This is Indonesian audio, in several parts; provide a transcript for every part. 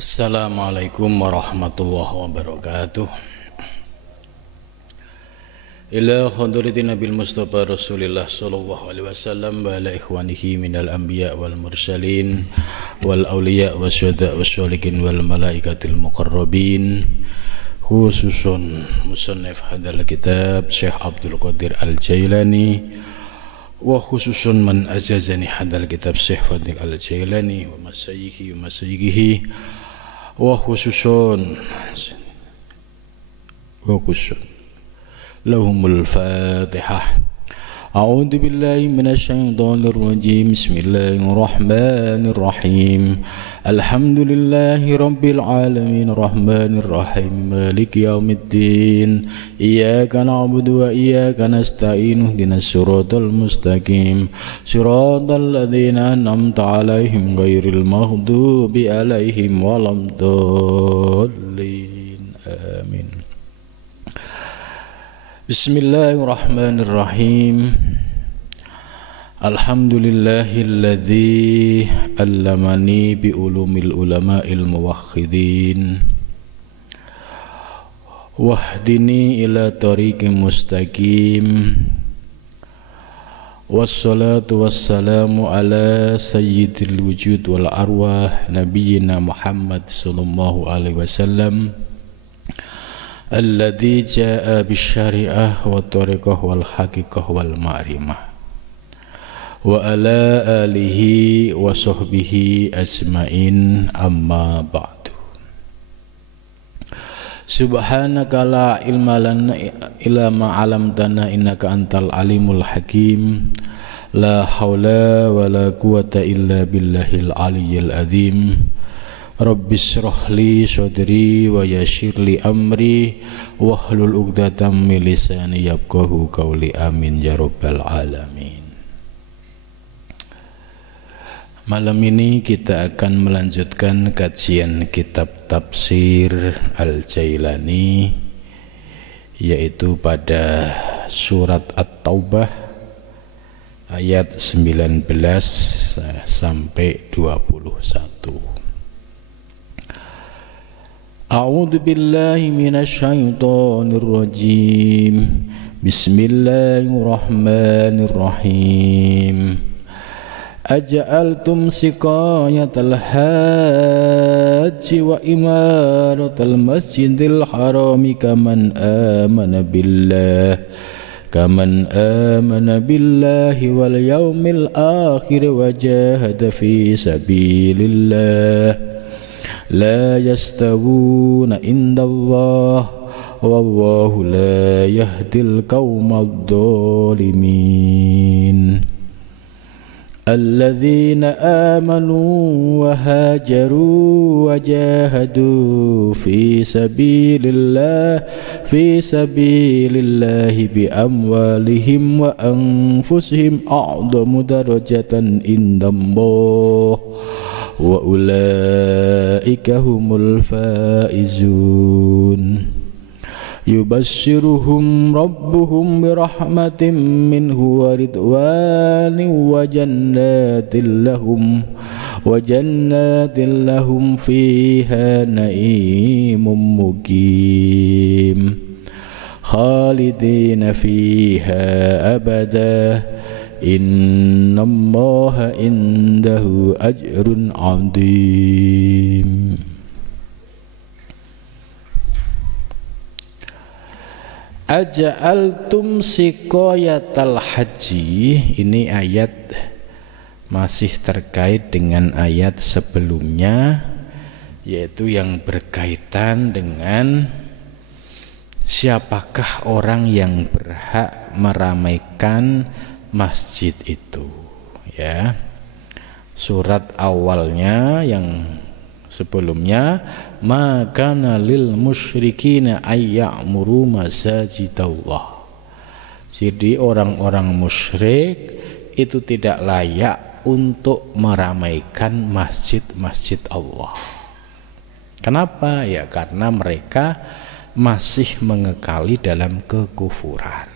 Assalamualaikum warahmatullahi wabarakatuh. Ila hadratin Nabil Mustafa Rasulillah sallallahu alaihi wasallam wa ala ikhwanihi minal anbiya wal mursalin wal awliya wasyuhada wasyolikin wal malaikatil muqarrabin, khususun musannif hadal kitab Syekh Abdul Qadir Al-Jailani, wa khususun man azazani hadal kitab Syekh Fadil Al-Jailani wa masayyihi wa khususun lahumul fatihah. A'udzu billahi minasyaitonir rajim. Bismillahirrahmanirrahim. Alhamdulillahi rabbil alamin arrahmanir rahim maliki yaumiddin. Iyyaka na'budu wa iyyaka nasta'in ihdinas siratal mustaqim siratal ladzina an'amta 'alaihim ghairil maghdubi 'alaihim waladdallin. Amin. Bismillahirrahmanirrahim. Alhamdulillahilladzi allamani bi ulumil ulama'il muwahhidin wahdini ila tariqim mustaqim. Wassalatu wassalamu ala sayyidil wujud wal arwah nabiyyina Muhammad sallallahu alaihi wasallam alladzi jaa bisyari'ah wa tariqah wal haqiqah wal ma'rimah wa ala alihi wa sahbihi ajmain, amma ba'du. Subhanaka la ilma lana illa ma 'allamtana innaka antal alimul hakim. La haula wa la quwata illa billahil aliyyil azim. Rabbis shrahli sadri wa yassirli amri wahlul 'uqdatam min lisani yafqahu qawli. Amin ya rabbal alamin. Malam ini kita akan melanjutkan kajian kitab tafsir Al-Jailani, yaitu pada surat At-Taubah ayat 19 sampai 21. A'udzu billahi minasyaitonir rajim. Bismillahirrahmanirrahim. Aja'altum siqayatal hajji wa imaratal masjidil harami kaman amana billahi wal yaumil akhir wa jahada fi sabilillah la yastawuna indallah wallahu la yahdil qaumadh dhalimin. Alladzina amanu wa hajaru wa jahadu fi sabilillahi bi amwalihim wa anfusihim a'zamu darajatan indallah wa ulaika humul faizun. Yubassiruhum rabbuhum birahmatin minhu wa ridwanin wa jannatin lahum fiha na'imun muqim khalidina fiha abada innallaha indahu ajrun 'azim. Aja'altum siqayatal haji, ini ayat masih terkait dengan ayat sebelumnya, yaitu yang berkaitan dengan siapakah orang yang berhak meramaikan masjid itu, ya. Surat awalnya yang sebelumnya, maka lil musyrikina ayya'muru masajidallah. Jadi orang-orang musyrik itu tidak layak untuk meramaikan masjid-masjid Allah. Kenapa? Ya karena mereka masih mengekali dalam kekufuran.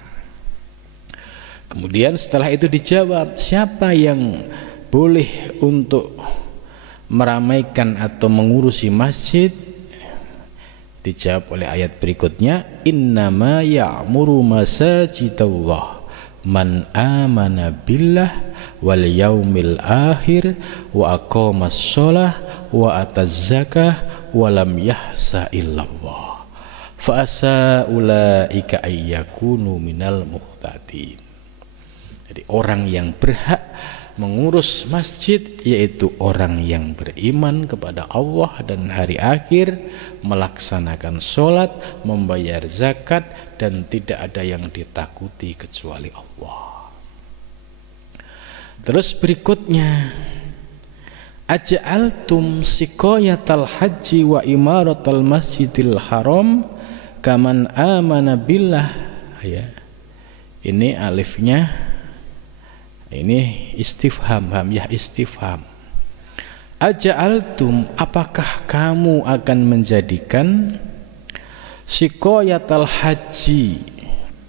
Kemudian setelah itu dijawab, siapa yang boleh untuk meramaikan atau mengurusi masjid? Dijawab oleh ayat berikutnya, innama ya'muru masajidallah man amana billah wal yaumil akhir wa aqamas shalah wa ataz zakah wa lam yahsa illallah fa asa ulaika ayyakunu minal muhtadin. Jadi orang yang berhak mengurus masjid yaitu orang yang beriman kepada Allah dan hari akhir, melaksanakan sholat, membayar zakat, dan tidak ada yang ditakuti kecuali Allah. Terus berikutnya, aja'altum siqayatal haji wa imaratal masjidil haram kaman amana billah. Ya, ini alifnya ini istifham, hamzah istifham. Aja'altum, apakah kamu akan menjadikan siqayatal haji,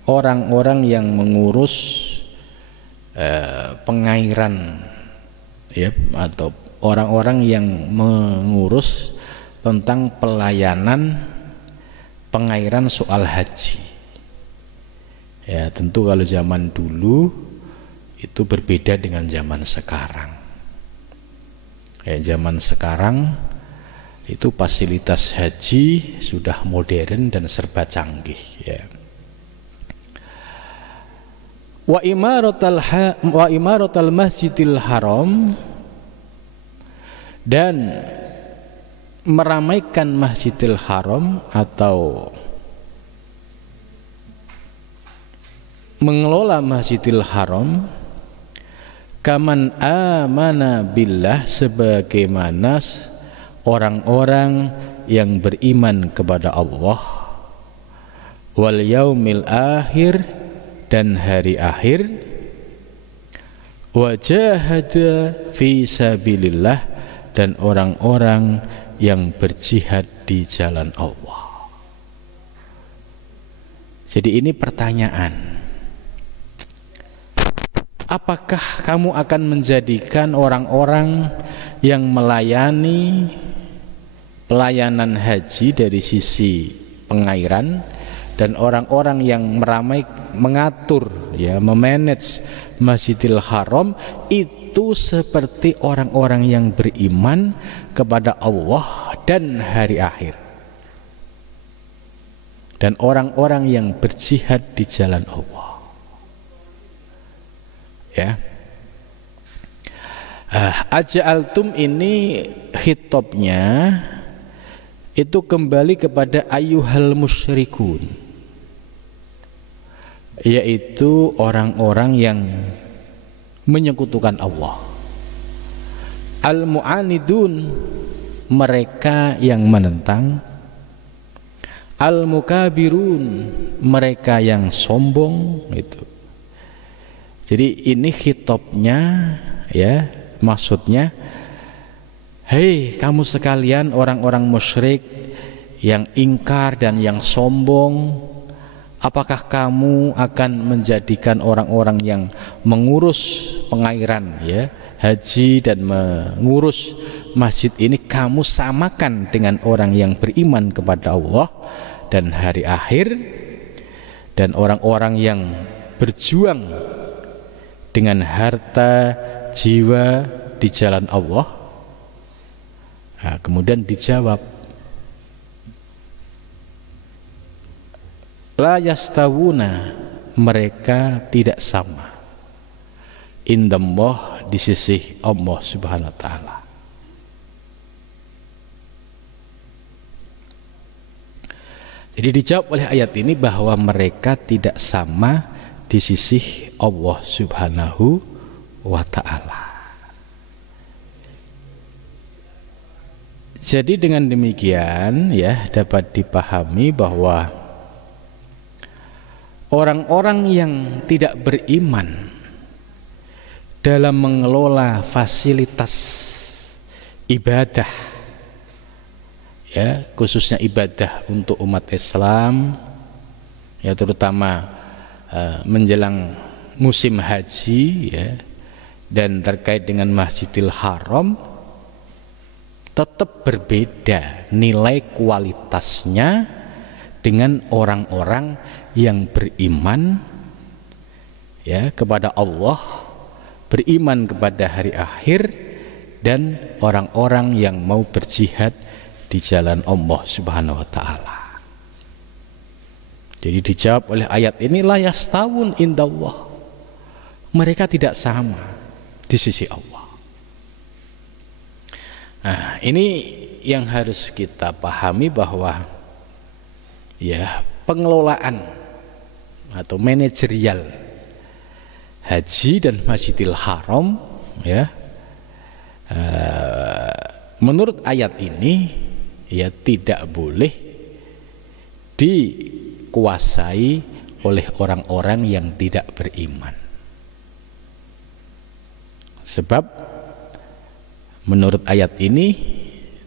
orang-orang yang mengurus pengairan, ya, atau orang-orang yang mengurus tentang pelayanan pengairan soal haji. Ya, tentu kalau zaman dulu itu berbeda dengan zaman sekarang. Ya, zaman sekarang itu fasilitas haji sudah modern dan serba canggih, ya. Wa imaratal masjidil haram, dan meramaikan Masjidil Haram atau mengelola Masjidil Haram kaman amana billah, sebagaimana orang-orang yang beriman kepada Allah, wal yaumil akhir, dan hari akhir, wajahada fi sabilillah, dan orang-orang yang berjihad di jalan Allah. Jadi ini pertanyaan, apakah kamu akan menjadikan orang-orang yang melayani pelayanan haji dari sisi pengairan dan orang-orang yang mengatur, ya, memanage Masjidil Haram itu seperti orang-orang yang beriman kepada Allah dan hari akhir, dan orang-orang yang berjihad di jalan Allah, ya. Aja'altum ini khitabnya itu kembali kepada ayyuhal musyrikun, yaitu orang-orang yang menyekutukan Allah. Al-mu'anidun, mereka yang menentang. Al-mukabirun, mereka yang sombong. Itu. Jadi ini khitabnya, ya, maksudnya, hei kamu sekalian orang-orang musyrik yang ingkar dan yang sombong, apakah kamu akan menjadikan orang-orang yang mengurus pengairan, ya, haji dan mengurus masjid ini kamu samakan dengan orang yang beriman kepada Allah dan hari akhir, dan orang-orang yang berjuang dengan harta jiwa di jalan Allah? Nah, kemudian dijawab, la yastawuna, mereka tidak sama, indallah, di sisi Allah Subhanahu wa taala. Jadi dijawab oleh ayat ini bahwa mereka tidak sama di sisi Allah Subhanahu wa taala. Jadi dengan demikian, ya, dapat dipahami bahwa orang-orang yang tidak beriman dalam mengelola fasilitas ibadah, ya, khususnya ibadah untuk umat Islam, ya, terutama menjelang musim haji, ya, dan terkait dengan Masjidil Haram, tetap berbeda nilai kualitasnya dengan orang-orang yang beriman ya kepada Allah, beriman kepada hari akhir, dan orang-orang yang mau berjihad di jalan Allah Subhanahu wa taala. Jadi dijawab oleh ayat ini, la yastawun indallah. Mereka tidak sama di sisi Allah. Nah, ini yang harus kita pahami, bahwa ya pengelolaan atau manajerial haji dan Masjidil Haram ya menurut ayat ini ya tidak boleh dikuasai oleh orang-orang yang tidak beriman. Sebab menurut ayat ini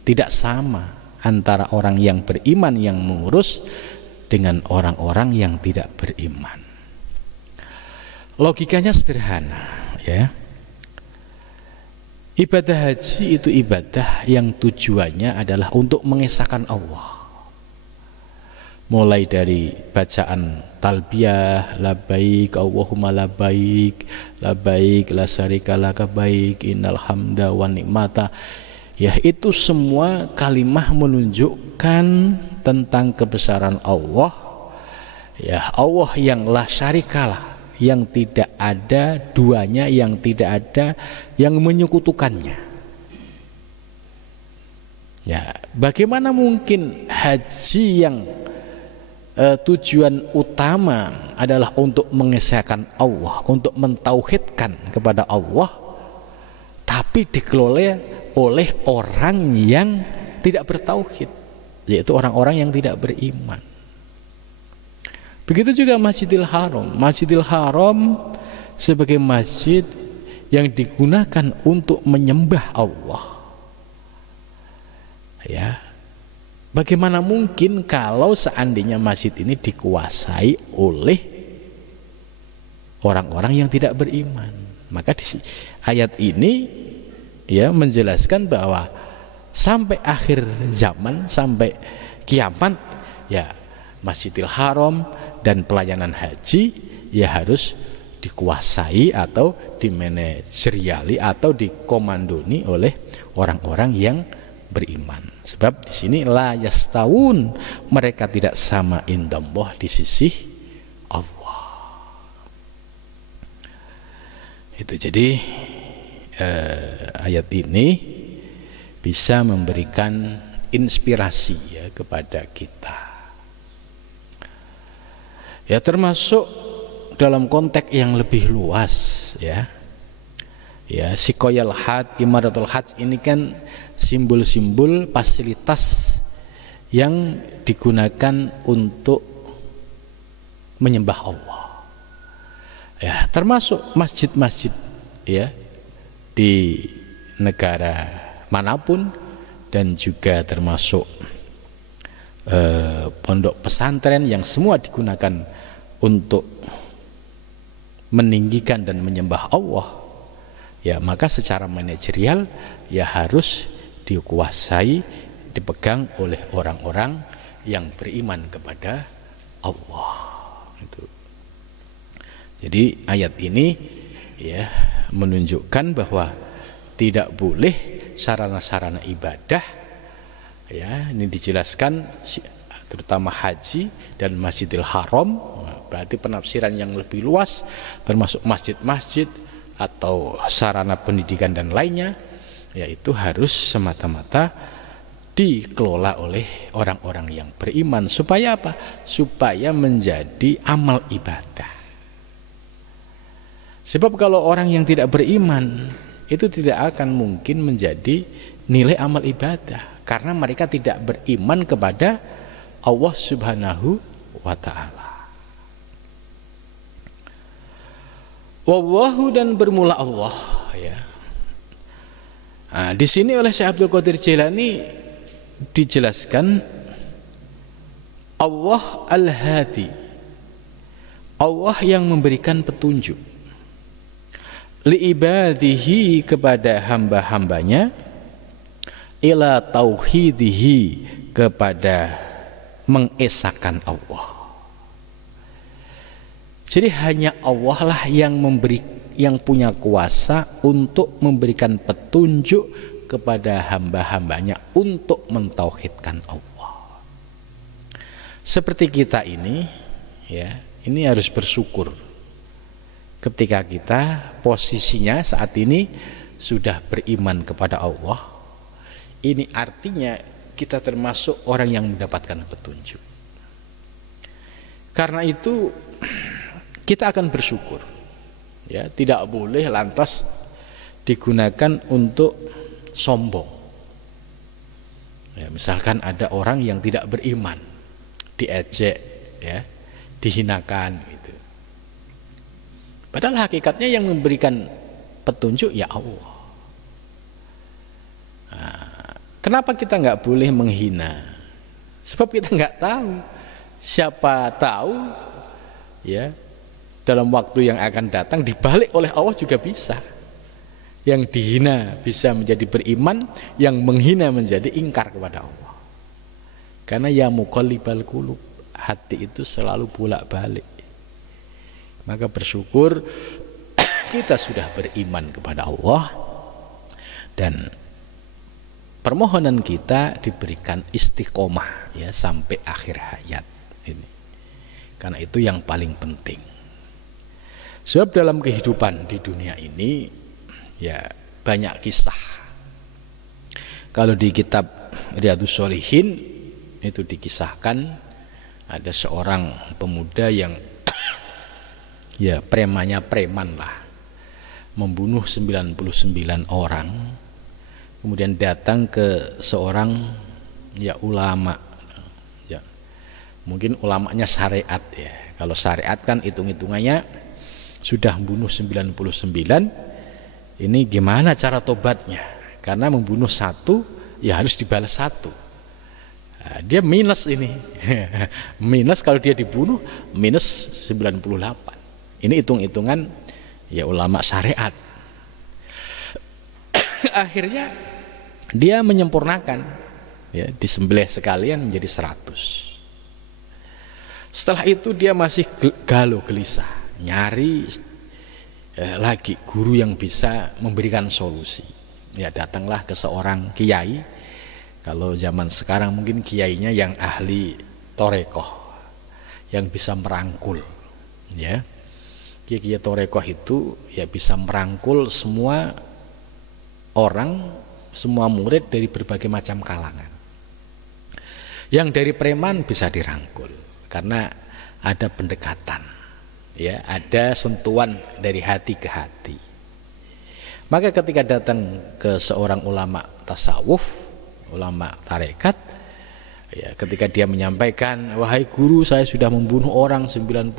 tidak sama antara orang yang beriman yang mengurus dengan orang-orang yang tidak beriman. Logikanya sederhana ya. Ibadah haji itu ibadah yang tujuannya adalah untuk mengesahkan Allah. Mulai dari bacaan talbiyah, labbaik Allahumma labbaik, labbaik la syarika laka baik, innal hamda wan nikmata. Ya, itu semua kalimah menunjukkan tentang kebesaran Allah. Ya, Allah yang la syarikalah, yang tidak ada duanya, yang tidak ada yang menyekutukannya. Ya, bagaimana mungkin haji yang tujuan utama adalah untuk mengesahkan Allah, untuk mentauhidkan kepada Allah, tapi dikelola oleh orang yang tidak bertauhid, yaitu orang-orang yang tidak beriman. Begitu juga Masjidil Haram. Masjidil Haram sebagai masjid yang digunakan untuk menyembah Allah. Ya. Bagaimana mungkin kalau seandainya masjid ini dikuasai oleh orang-orang yang tidak beriman? Maka di ayat ini ya menjelaskan bahwa sampai akhir zaman, sampai kiamat, ya Masjidil Haram dan pelayanan haji ya harus dikuasai atau dimanajeriali atau dikomandoni oleh orang-orang yang beriman. Sebab di sini la yastawun, mereka tidak sama indallah, di sisi Allah. Itu jadi ayat ini bisa memberikan inspirasi ya kepada kita. Ya, termasuk dalam konteks yang lebih luas ya. Ya, Sikoyal Had, Imaratul Hajj ini kan simbol-simbol fasilitas yang digunakan untuk menyembah Allah. Ya, termasuk masjid-masjid ya di negara manapun, dan juga termasuk pondok pesantren yang semua digunakan untuk meninggikan dan menyembah Allah. Ya, maka secara manajerial ya harus dikuasai, dipegang oleh orang-orang yang beriman kepada Allah. Itu. Jadi ayat ini ya menunjukkan bahwa tidak boleh sarana-sarana ibadah ya, ini dijelaskan terutama haji dan Masjidil Haram, berarti penafsiran yang lebih luas termasuk masjid-masjid atau sarana pendidikan dan lainnya, yaitu harus semata-mata dikelola oleh orang-orang yang beriman. Supaya apa? Supaya menjadi amal ibadah. Sebab kalau orang yang tidak beriman itu tidak akan mungkin menjadi nilai amal ibadah, karena mereka tidak beriman kepada Allah Subhanahu wa ta'ala. Wallahu, dan bermula Allah ya. Nah, di sini oleh Syekh Abdul Qadir Jailani dijelaskan Allah Al-Hadi, Allah yang memberikan petunjuk li ibadihi kepada hamba-hambanya, ila tauhidihi, kepada mengesahkan Allah. Jadi hanya Allah lah yang punya kuasa untuk memberikan petunjuk kepada hamba-hambanya untuk mentauhidkan Allah. Seperti kita ini, ya, ini harus bersyukur ketika kita posisinya saat ini sudah beriman kepada Allah. Ini artinya kita termasuk orang yang mendapatkan petunjuk. Karena itu kita akan bersyukur, ya, tidak boleh lantas digunakan untuk sombong. Ya, misalkan ada orang yang tidak beriman, diejek, ya, dihinakan gitu. Padahal hakikatnya yang memberikan petunjuk ya Allah. Nah, kenapa kita nggak boleh menghina? Sebab kita nggak tahu. Siapa tahu, ya, dalam waktu yang akan datang dibalik oleh Allah juga bisa. Yang dihina bisa menjadi beriman, yang menghina menjadi ingkar kepada Allah. Karena ya muqallibal qulub, hati itu selalu bolak-balik. Maka bersyukur kita sudah beriman kepada Allah, dan permohonan kita diberikan istiqomah, ya, sampai akhir hayat ini. Karena itu yang paling penting. Sebab dalam kehidupan di dunia ini, ya, banyak kisah. Kalau di kitab Riyadhus Shalihin itu dikisahkan ada seorang pemuda yang ya premannya preman lah, membunuh 99 orang, kemudian datang ke seorang ya ulama, ya mungkin ulamanya syariat, ya. Kalau syariat kan hitung-hitungannya sudah membunuh 99, ini gimana cara tobatnya? Karena membunuh satu ya harus dibalas satu. Nah, dia minus ini. Minus kalau dia dibunuh minus 98. Ini hitung-hitungan ya ulama syariat. Akhirnya dia menyempurnakan, ya, disembelih sekalian menjadi 100. Setelah itu dia masih galau gelisah, nyari lagi guru yang bisa memberikan solusi. Ya, datanglah ke seorang kiai. Kalau zaman sekarang mungkin kiainya yang ahli torekoh, yang bisa merangkul, ya. Kiai torekoh itu ya bisa merangkul semua orang, semua murid dari berbagai macam kalangan. Yang dari preman bisa dirangkul karena ada pendekatan, ya, ada sentuhan dari hati ke hati. Maka ketika datang ke seorang ulama tasawuf, ulama tarekat, ya, ketika dia menyampaikan, wahai guru, saya sudah membunuh orang 99,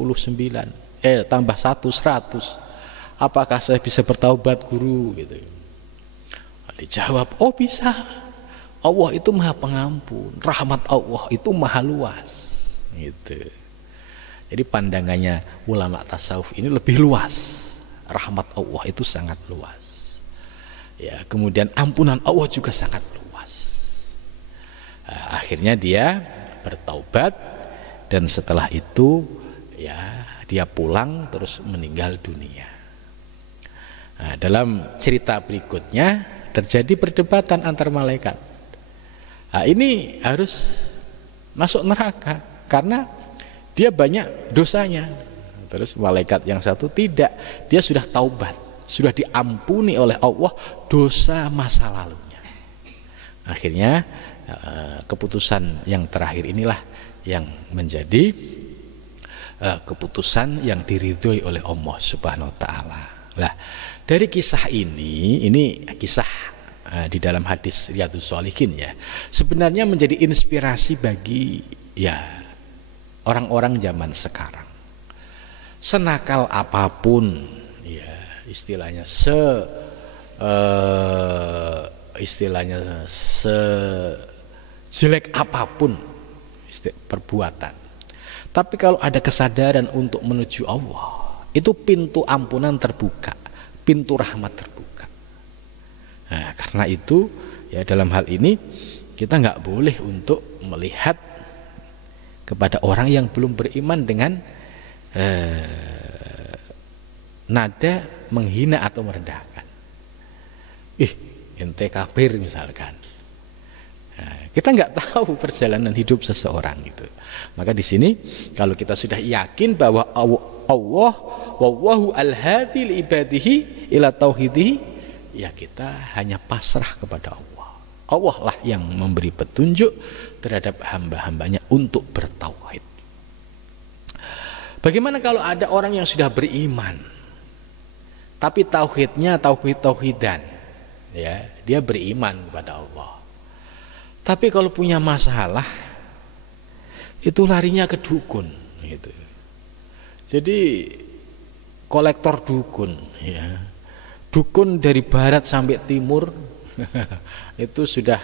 tambah 100, apakah saya bisa bertaubat guru, gitu. Dijawab, oh bisa, Allah itu maha pengampun, rahmat Allah itu maha luas, gitu. Jadi pandangannya ulama tasawuf ini lebih luas, rahmat Allah itu sangat luas, ya, kemudian ampunan Allah juga sangat luas. Nah, akhirnya dia bertaubat, dan setelah itu ya dia pulang terus meninggal dunia. Nah, dalam cerita berikutnya terjadi perdebatan antar malaikat. Nah, ini harus masuk neraka karena dia banyak dosanya. Terus malaikat yang satu tidak, dia sudah taubat, sudah diampuni oleh Allah dosa masa lalunya. Akhirnya keputusan yang terakhir inilah yang menjadi keputusan yang diridhoi oleh Allah Subhanahu wa taala. Lah, dari kisah ini kisah di dalam hadis Riyadhus Shalihin, ya, sebenarnya menjadi inspirasi bagi ya orang-orang zaman sekarang. Senakal apapun, ya, istilahnya sejelek apapun perbuatan, tapi kalau ada kesadaran untuk menuju Allah, itu pintu ampunan terbuka, pintu rahmat terbuka. Nah, karena itu Ya, dalam hal ini kita nggak boleh untuk melihat kepada orang yang belum beriman dengan nada menghina atau merendahkan. Ente kafir misalkan. Nah, kita nggak tahu perjalanan hidup seseorang gitu. Maka di sini kalau kita sudah yakin bahwa Allah wallahu al-hadi li ibadihi ila tauhidihi, ya kita hanya pasrah kepada Allah. Allah lah yang memberi petunjuk terhadap hamba-hambanya untuk bertauhid. Bagaimana kalau ada orang yang sudah beriman tapi tauhidnya tauhidan, ya, dia beriman kepada Allah, tapi kalau punya masalah itu larinya ke dukun gitu. Jadi kolektor dukun, ya, dukun dari barat sampai timur itu sudah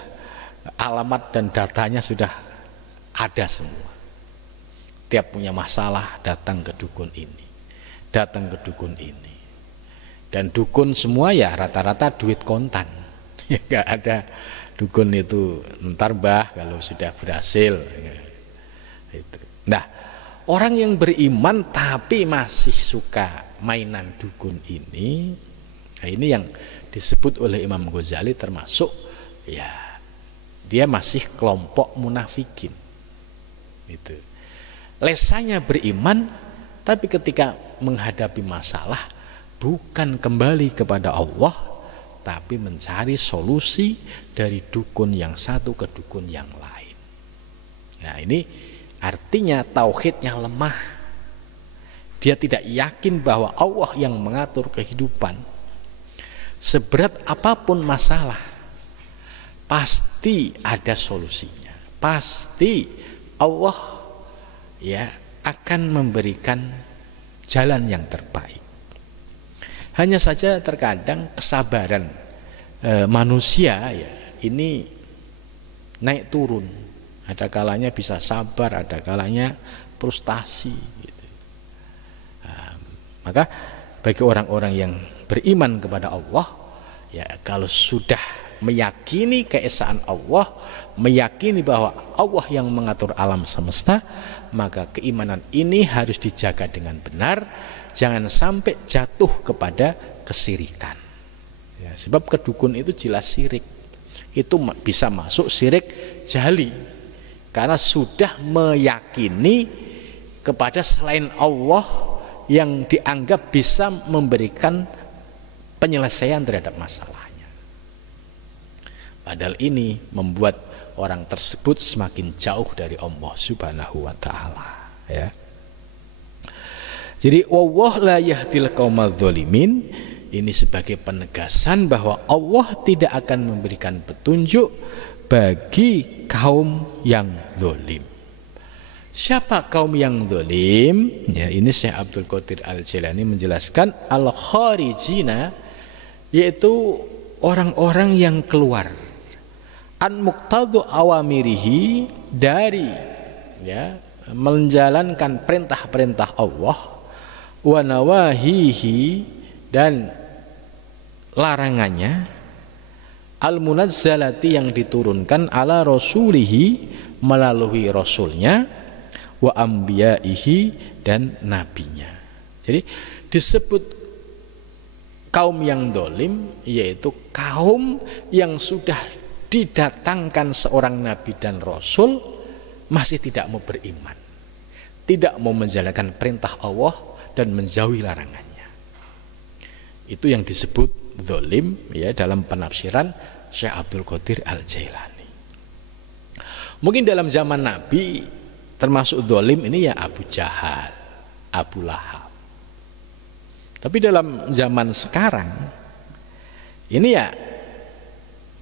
alamat dan datanya sudah ada semua. Tiap punya masalah datang ke dukun ini, datang ke dukun ini. Dan dukun semua ya rata-rata duit kontan. Ya, gak ada dukun itu ntar mbah kalau sudah berhasil. Nah, orang yang beriman tapi masih suka mainan dukun ini, nah ini yang disebut oleh Imam Ghazali termasuk, ya, dia masih kelompok munafikin. Gitu. Lesanya beriman, tapi ketika menghadapi masalah bukan kembali kepada Allah, tapi mencari solusi dari dukun yang satu ke dukun yang lain. Nah, ini artinya tauhidnya lemah. Dia tidak yakin bahwa Allah yang mengatur kehidupan. Seberat apapun masalah, pasti ada solusinya. Pasti Allah, ya, akan memberikan jalan yang terbaik. Hanya saja terkadang kesabaran manusia, ya, ini naik turun. Ada kalanya bisa sabar, ada kalanya frustasi gitu. Maka bagi orang-orang yang beriman kepada Allah, ya, kalau sudah meyakini keesaan Allah, meyakini bahwa Allah yang mengatur alam semesta, maka keimanan ini harus dijaga dengan benar, jangan sampai jatuh kepada kesirikan. Ya, sebab kedukun itu jelas syirik. Itu bisa masuk syirik jali, karena sudah meyakini kepada selain Allah yang dianggap bisa memberikan penyelesaian terhadap masalahnya. Padahal ini membuat orang tersebut semakin jauh dari Allah Subhanahu wa taala, ya. Jadi wallah la yahdil qaumadz zalimin, ini sebagai penegasan bahwa Allah tidak akan memberikan petunjuk bagi kaum yang zalim. Siapa kaum yang zalim? Ya, ini Syekh Abdul Qadir Al-Jailani menjelaskan al-kharijina, yaitu orang-orang yang keluar an muqtadu awamirihi, dari, ya, menjalankan perintah-perintah Allah, wa nawahihi, dan larangannya, al-munazzalati, yang diturunkan ala rasulihi, melalui rasulnya, wa ambiyaihi, dan nabinya. Jadi disebut kaum yang dolim, yaitu kaum yang sudah didatangkan seorang nabi dan rasul masih tidak mau beriman, tidak mau menjalankan perintah Allah dan menjauhi larangannya. Itu yang disebut dolim, ya, dalam penafsiran Syekh Abdul Qadir Al-Jailani. Mungkin dalam zaman Nabi termasuk dolim ini ya Abu Jahal, Abu Lahab. Tapi dalam zaman sekarang ini ya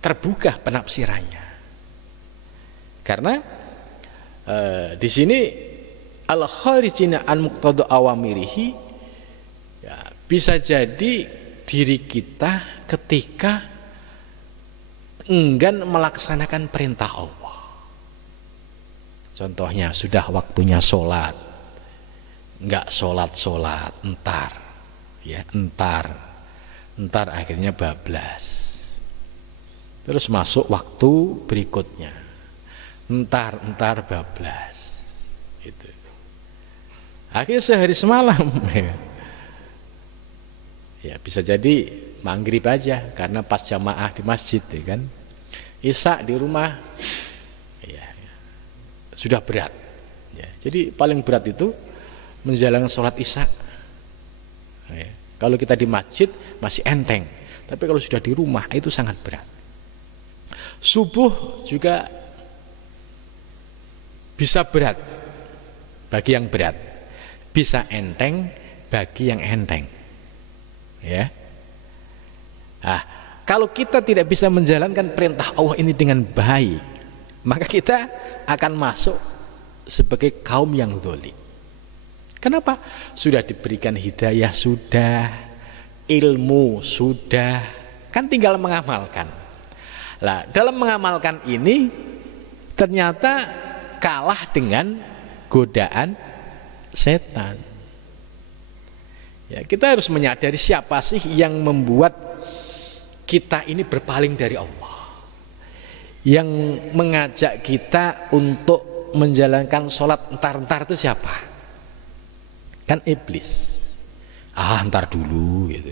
terbuka penafsirannya, karena di sini al-kharijina an muqtada awamirihi, ya, bisa jadi diri kita ketika enggan melaksanakan perintah Allah. Contohnya sudah waktunya sholat, enggak sholat entar, ya, entar akhirnya bablas. Terus masuk waktu berikutnya, entar bablas, gitu. Akhirnya sehari semalam, ya bisa jadi maghrib aja karena pas jamaah di masjid, ya kan. Isya di rumah, ya, sudah berat. Ya, jadi paling berat itu menjalankan sholat isya. Ya, kalau kita di masjid masih enteng, tapi kalau sudah di rumah itu sangat berat. Subuh juga bisa berat bagi yang berat, bisa enteng bagi yang enteng, ya. Nah, kalau kita tidak bisa menjalankan perintah Allah ini dengan baik, maka kita akan masuk sebagai kaum yang zalim. Kenapa? Sudah diberikan hidayah, sudah ilmu, sudah, kan tinggal mengamalkan. Lah, dalam mengamalkan ini ternyata kalah dengan godaan setan. Ya, kita harus menyadari siapa sih yang membuat kita ini berpaling dari Allah, yang mengajak kita untuk menjalankan sholat entar-entar itu siapa? Kan iblis. Entar dulu gitu.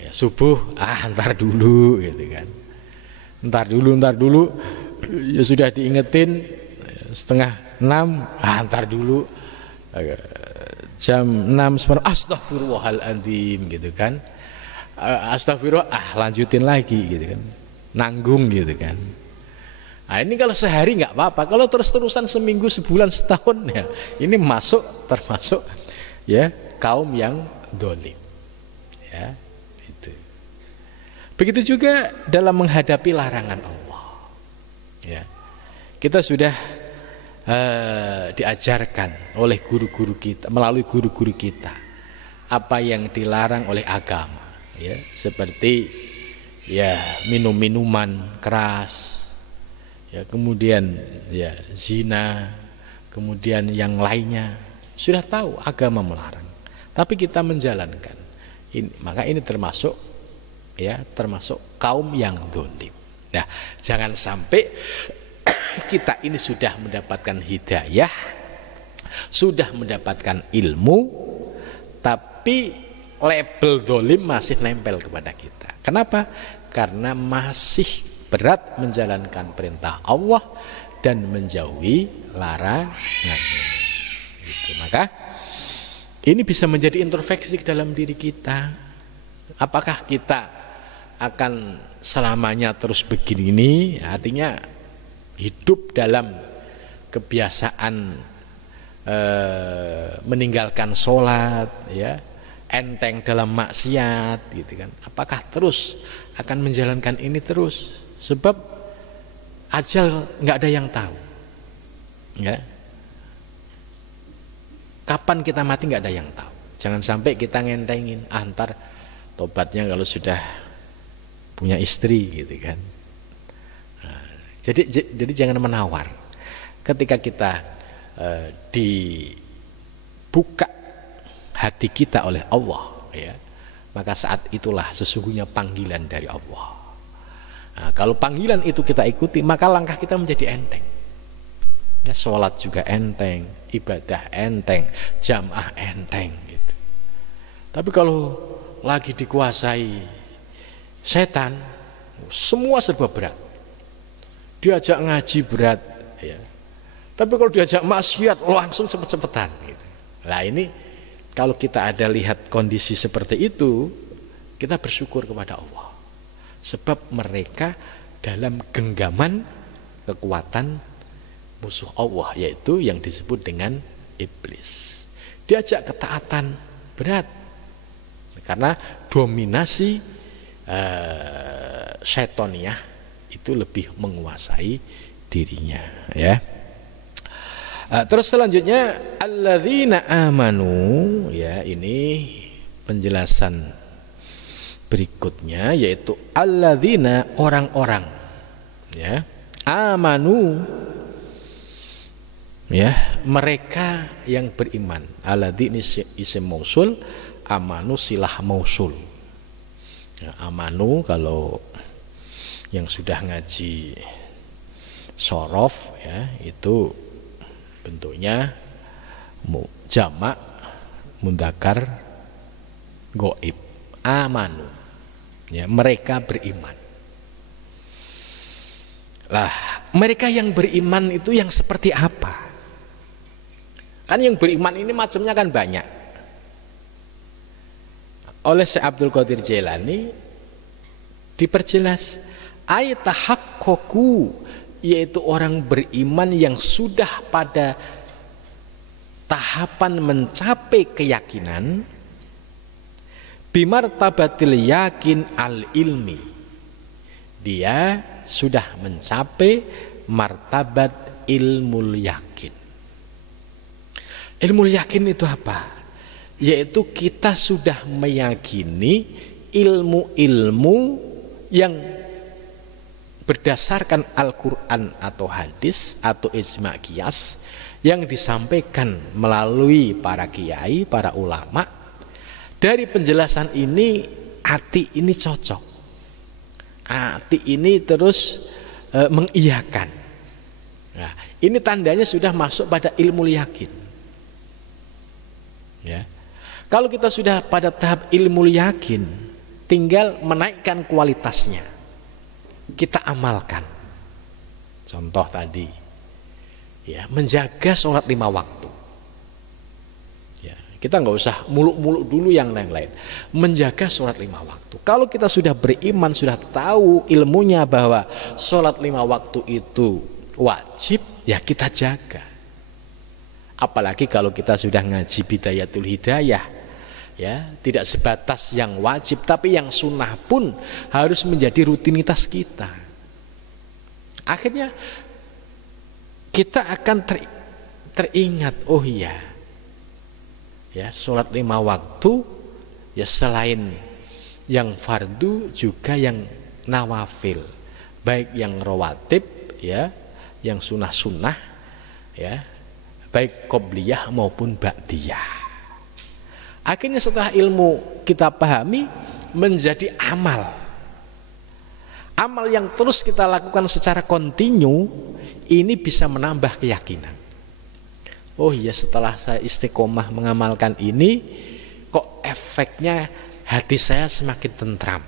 Ya, subuh, entar dulu gitu kan. Entar dulu, ya sudah diingetin 5:30, entar dulu. Jam 6 astagfirullahaladzim gitu kan. Astagfirullah, lanjutin lagi gitu kan. Nanggung gitu kan. Nah, ini kalau sehari nggak apa-apa. Kalau terus-terusan seminggu, sebulan, setahun, ya ini termasuk ya kaum yang zalim. Ya, itu. Begitu juga dalam menghadapi larangan Allah. Ya, kita sudah diajarkan oleh guru-guru kita, melalui guru-guru kita, apa yang dilarang oleh agama, ya, seperti ya minuman keras, ya, kemudian ya zina, kemudian yang lainnya, sudah tahu agama melarang, tapi kita menjalankan ini, maka ini termasuk kaum yang zalim. Nah, jangan sampai kita ini sudah mendapatkan hidayah, sudah mendapatkan ilmu, tapi label zalim masih nempel kepada kita. Kenapa? Karena masih berat menjalankan perintah Allah dan menjauhi larangannya. Gitu. Maka ini bisa menjadi introspeksi dalam diri kita. Apakah kita akan selamanya terus begini? Artinya hidup dalam kebiasaan meninggalkan sholat, ya, enteng dalam maksiat, gitu kan. Apakah terus akan menjalankan ini terus? Sebab ajal nggak ada yang tahu, ya. Kapan kita mati nggak ada yang tahu. Jangan sampai kita ngentengin antar tobatnya kalau sudah punya istri, gitu kan. Jadi jangan menawar. Ketika kita dibuka hati kita oleh Allah, ya, maka saat itulah sesungguhnya panggilan dari Allah. Nah, kalau panggilan itu kita ikuti, maka langkah kita menjadi enteng. Ya, sholat juga enteng, ibadah enteng, jamaah enteng, gitu. Tapi kalau lagi dikuasai setan, semua serba berat. Diajak ngaji berat, ya. Tapi kalau diajak maksiat langsung cepet-cepetan, gitu. Nah, ini kalau kita ada lihat kondisi seperti itu, kita bersyukur kepada Allah. Sebab mereka dalam genggaman kekuatan musuh Allah, yaitu yang disebut dengan iblis. Diajak ketaatan berat, karena dominasi syaitoniyah itu lebih menguasai dirinya, ya. Terus selanjutnya alladzina amanu, ya, ini penjelasan berikutnya, yaitu alladzina, orang-orang, ya, amanu, ya, mereka yang beriman. Alladzina isim mausul, amanu silah mausul. Ya, amanu kalau yang sudah ngaji sorof ya, itu bentuknya jamak mundakar goib, amanu ya, mereka beriman. Lah, mereka yang beriman itu yang seperti apa? Kan yang beriman ini macamnya kan banyak. Oleh Syekh Abdul Qadir Jailani diperjelas, ayatahaqqaqu, yaitu orang beriman yang sudah pada tahapan mencapai keyakinan, bimartabatil yakin al ilmi, dia sudah mencapai martabat ilmul yakin. Ilmul yakin itu apa? Yaitu kita sudah meyakini ilmu-ilmu yang berdasarkan Al-Quran atau hadis atau ijma' qiyas yang disampaikan melalui para kiai, para ulama. Dari penjelasan ini, hati ini cocok, hati ini terus mengiyakan. Nah, ini tandanya sudah masuk pada ilmu yakin ya. Kalau kita sudah pada tahap ilmu yakin, tinggal menaikkan kualitasnya, kita amalkan. Contoh tadi ya, menjaga sholat 5 waktu ya, kita nggak usah muluk-muluk dulu yang lain-lain, menjaga sholat 5 waktu. Kalau kita sudah beriman, sudah tahu ilmunya bahwa sholat 5 waktu itu wajib, ya kita jaga. Apalagi kalau kita sudah ngaji Bidayatul Hidayah ya, tidak sebatas yang wajib, tapi yang sunnah pun harus menjadi rutinitas kita. Akhirnya kita akan teringat, oh iya ya, sholat 5 waktu ya, selain yang fardu juga yang nawafil, baik yang rawatib ya, yang sunnah-sunnah ya, baik qobliyah maupun ba'diyah. Akhirnya setelah ilmu kita pahami menjadi amal. Amal yang terus kita lakukan secara kontinu, ini bisa menambah keyakinan. Oh iya, setelah saya istiqomah mengamalkan ini, kok efeknya hati saya semakin tentram.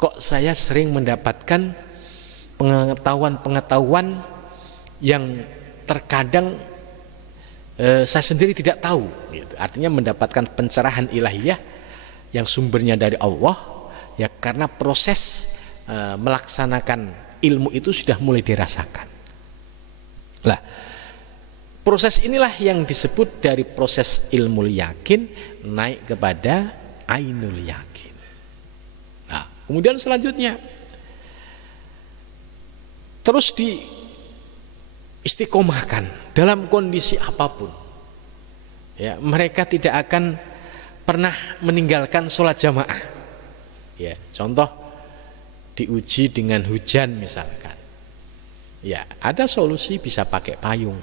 Kok saya sering mendapatkan pengetahuan-pengetahuan yang terkadang saya sendiri tidak tahu gitu. Artinya mendapatkan pencerahan ilahiyah yang sumbernya dari Allah ya, karena proses melaksanakan ilmu itu sudah mulai dirasakan. Lah, proses inilah yang disebut dari proses ilmu yakin naik kepada ainul yakin. Nah, kemudian selanjutnya terus istiqomahkan dalam kondisi apapun ya, mereka tidak akan pernah meninggalkan sholat jamaah ya. Contoh, diuji dengan hujan misalkan ya, ada solusi bisa pakai payung,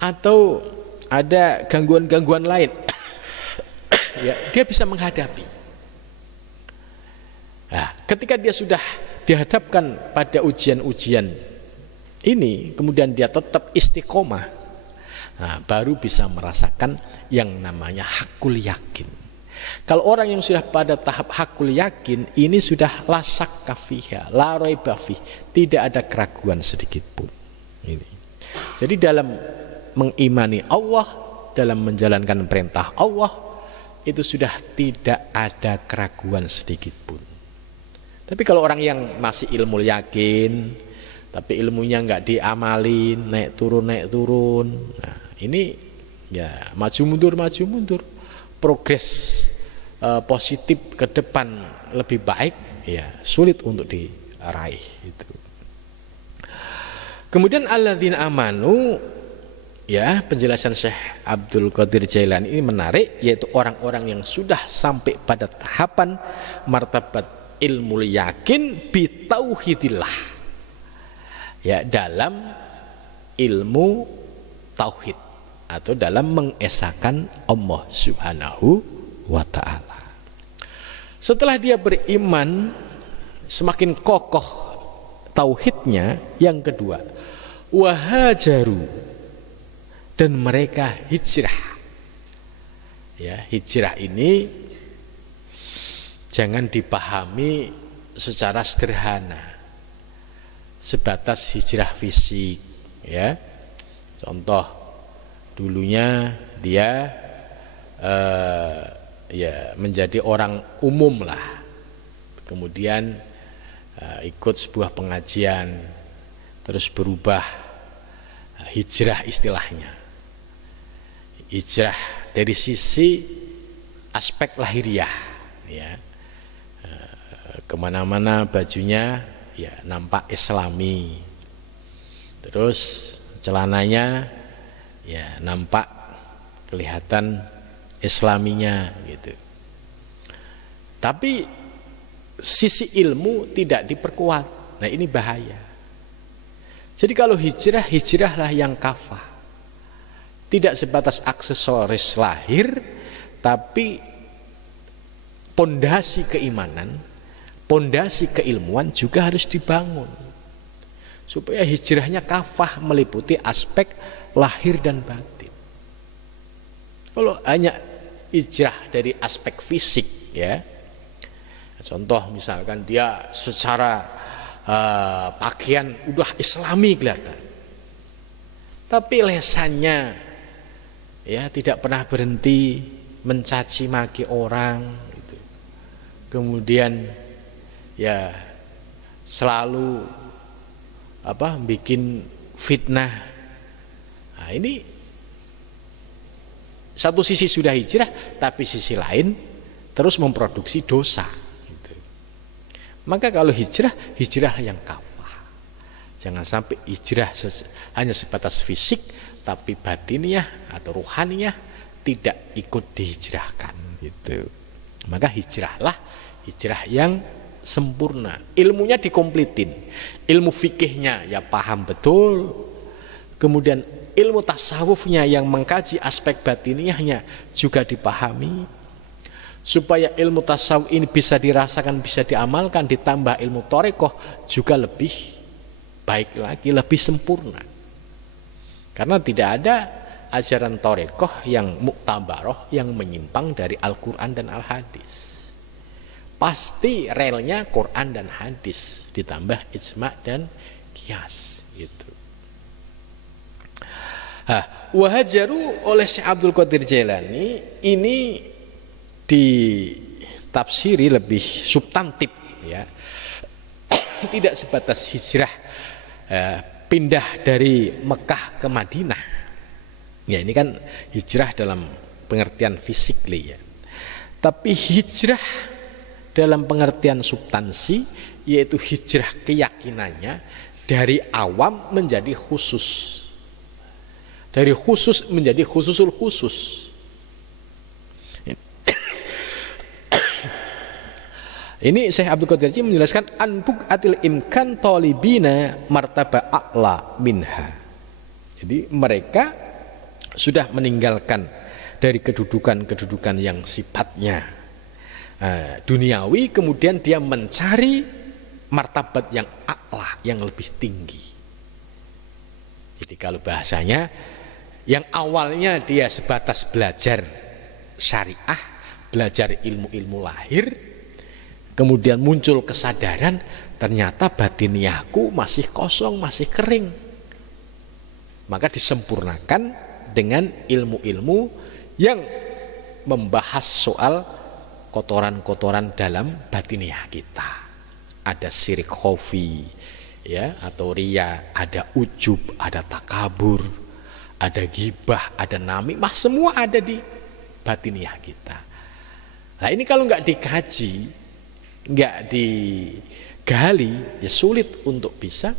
atau ada gangguan-gangguan lain ya, dia bisa menghadapi. Nah, ketika dia sudah dihadapkan pada ujian-ujian ini, kemudian dia tetap istiqomah, nah, baru bisa merasakan yang namanya hakul yakin. Kalau orang yang sudah pada tahap hakul yakin, ini sudah la syakka fiha, la raiba fih, tidak ada keraguan sedikit pun. Ini. Jadi dalam mengimani Allah, dalam menjalankan perintah Allah, itu sudah tidak ada keraguan sedikit pun. Tapi kalau orang yang masih ilmu yakin, tapi ilmunya nggak diamalin, naik turun, nah ini ya maju mundur, progres positif ke depan lebih baik ya sulit untuk diraih itu. Kemudian alladzina amanu ya, penjelasan Syekh Abdul Qadir Jailani ini menarik, yaitu orang-orang yang sudah sampai pada tahapan martabat ilmu yakin bitauhidillah ya, dalam ilmu tauhid atau dalam mengesahkan Allah Subhanahu wa ta'ala. Setelah dia beriman semakin kokoh tauhidnya. Yang kedua, wahajaru, dan mereka hijrah. Ya, hijrah ini jangan dipahami secara sederhana, sebatas hijrah fisik, ya. Contoh, dulunya dia ya menjadi orang umum lah, kemudian ikut sebuah pengajian, terus berubah, hijrah istilahnya. Hijrah dari sisi aspek lahiriah, ya. Kemana-mana bajunya ya nampak islami, terus celananya ya nampak kelihatan islaminya gitu. Tapi sisi ilmu tidak diperkuat. Nah, ini bahaya. Jadi kalau hijrah, hijrahlah yang kafah, tidak sebatas aksesoris lahir, tapi pondasi keimanan, pondasi keilmuan juga harus dibangun, supaya hijrahnya kafah, meliputi aspek lahir dan batin. Kalau hanya hijrah dari aspek fisik, ya, contoh misalkan dia secara pakaian udah islami kelihatan, tapi lesannya ya tidak pernah berhenti mencaci maki orang gitu. Kemudian ya selalu bikin fitnah. Nah, ini satu sisi sudah hijrah, tapi sisi lain terus memproduksi dosa gitu. Maka kalau hijrah, hijrah yang kafah. Jangan sampai hijrah hanya sebatas fisik, tapi batiniah atau ruhaniyah tidak ikut dihijrahkan gitu. Maka hijrahlah hijrah yang sempurna, ilmunya dikomplitin, ilmu fikihnya ya paham betul, kemudian ilmu tasawufnya yang mengkaji aspek batiniahnya juga dipahami, supaya ilmu tasawuf ini bisa dirasakan, bisa diamalkan, ditambah ilmu thariqah juga lebih baik lagi, lebih sempurna. Karena tidak ada ajaran thariqah yang muktabaroh, yang menyimpang dari Al-Quran dan Al-Hadis. Pasti relnya Quran dan hadis ditambah ijma' dan qiyas gitu. Wahajaru oleh Syekh Abdul Qadir Jailani ini ditafsiri lebih substantif, ya. Tidak sebatas hijrah pindah dari Mekah ke Madinah. Ya, ini kan hijrah dalam pengertian fisik, ya. Tapi hijrah dalam pengertian substansi, yaitu hijrah keyakinannya dari awam menjadi khusus, dari khusus menjadi khususul khusus. Ini Syekh Abdul Qadir Jailani menjelaskan anbuk atil imkan tolibina martaba a'la minha. Jadi mereka sudah meninggalkan dari kedudukan-kedudukan yang sifatnya duniawi, kemudian dia mencari martabat yang a'la, yang lebih tinggi. Jadi kalau bahasanya, yang awalnya dia sebatas belajar syariah, belajar ilmu-ilmu lahir, kemudian muncul kesadaran ternyata batiniahku masih kosong, masih kering, maka disempurnakan dengan ilmu-ilmu yang membahas soal kotoran-kotoran dalam batiniah kita. Ada syirik khofi, ya, atau riya, ada ujub, ada takabur, ada ghibah, ada namimah, semua ada di batiniah kita. Nah, ini kalau nggak dikaji, nggak digali, ya sulit untuk bisa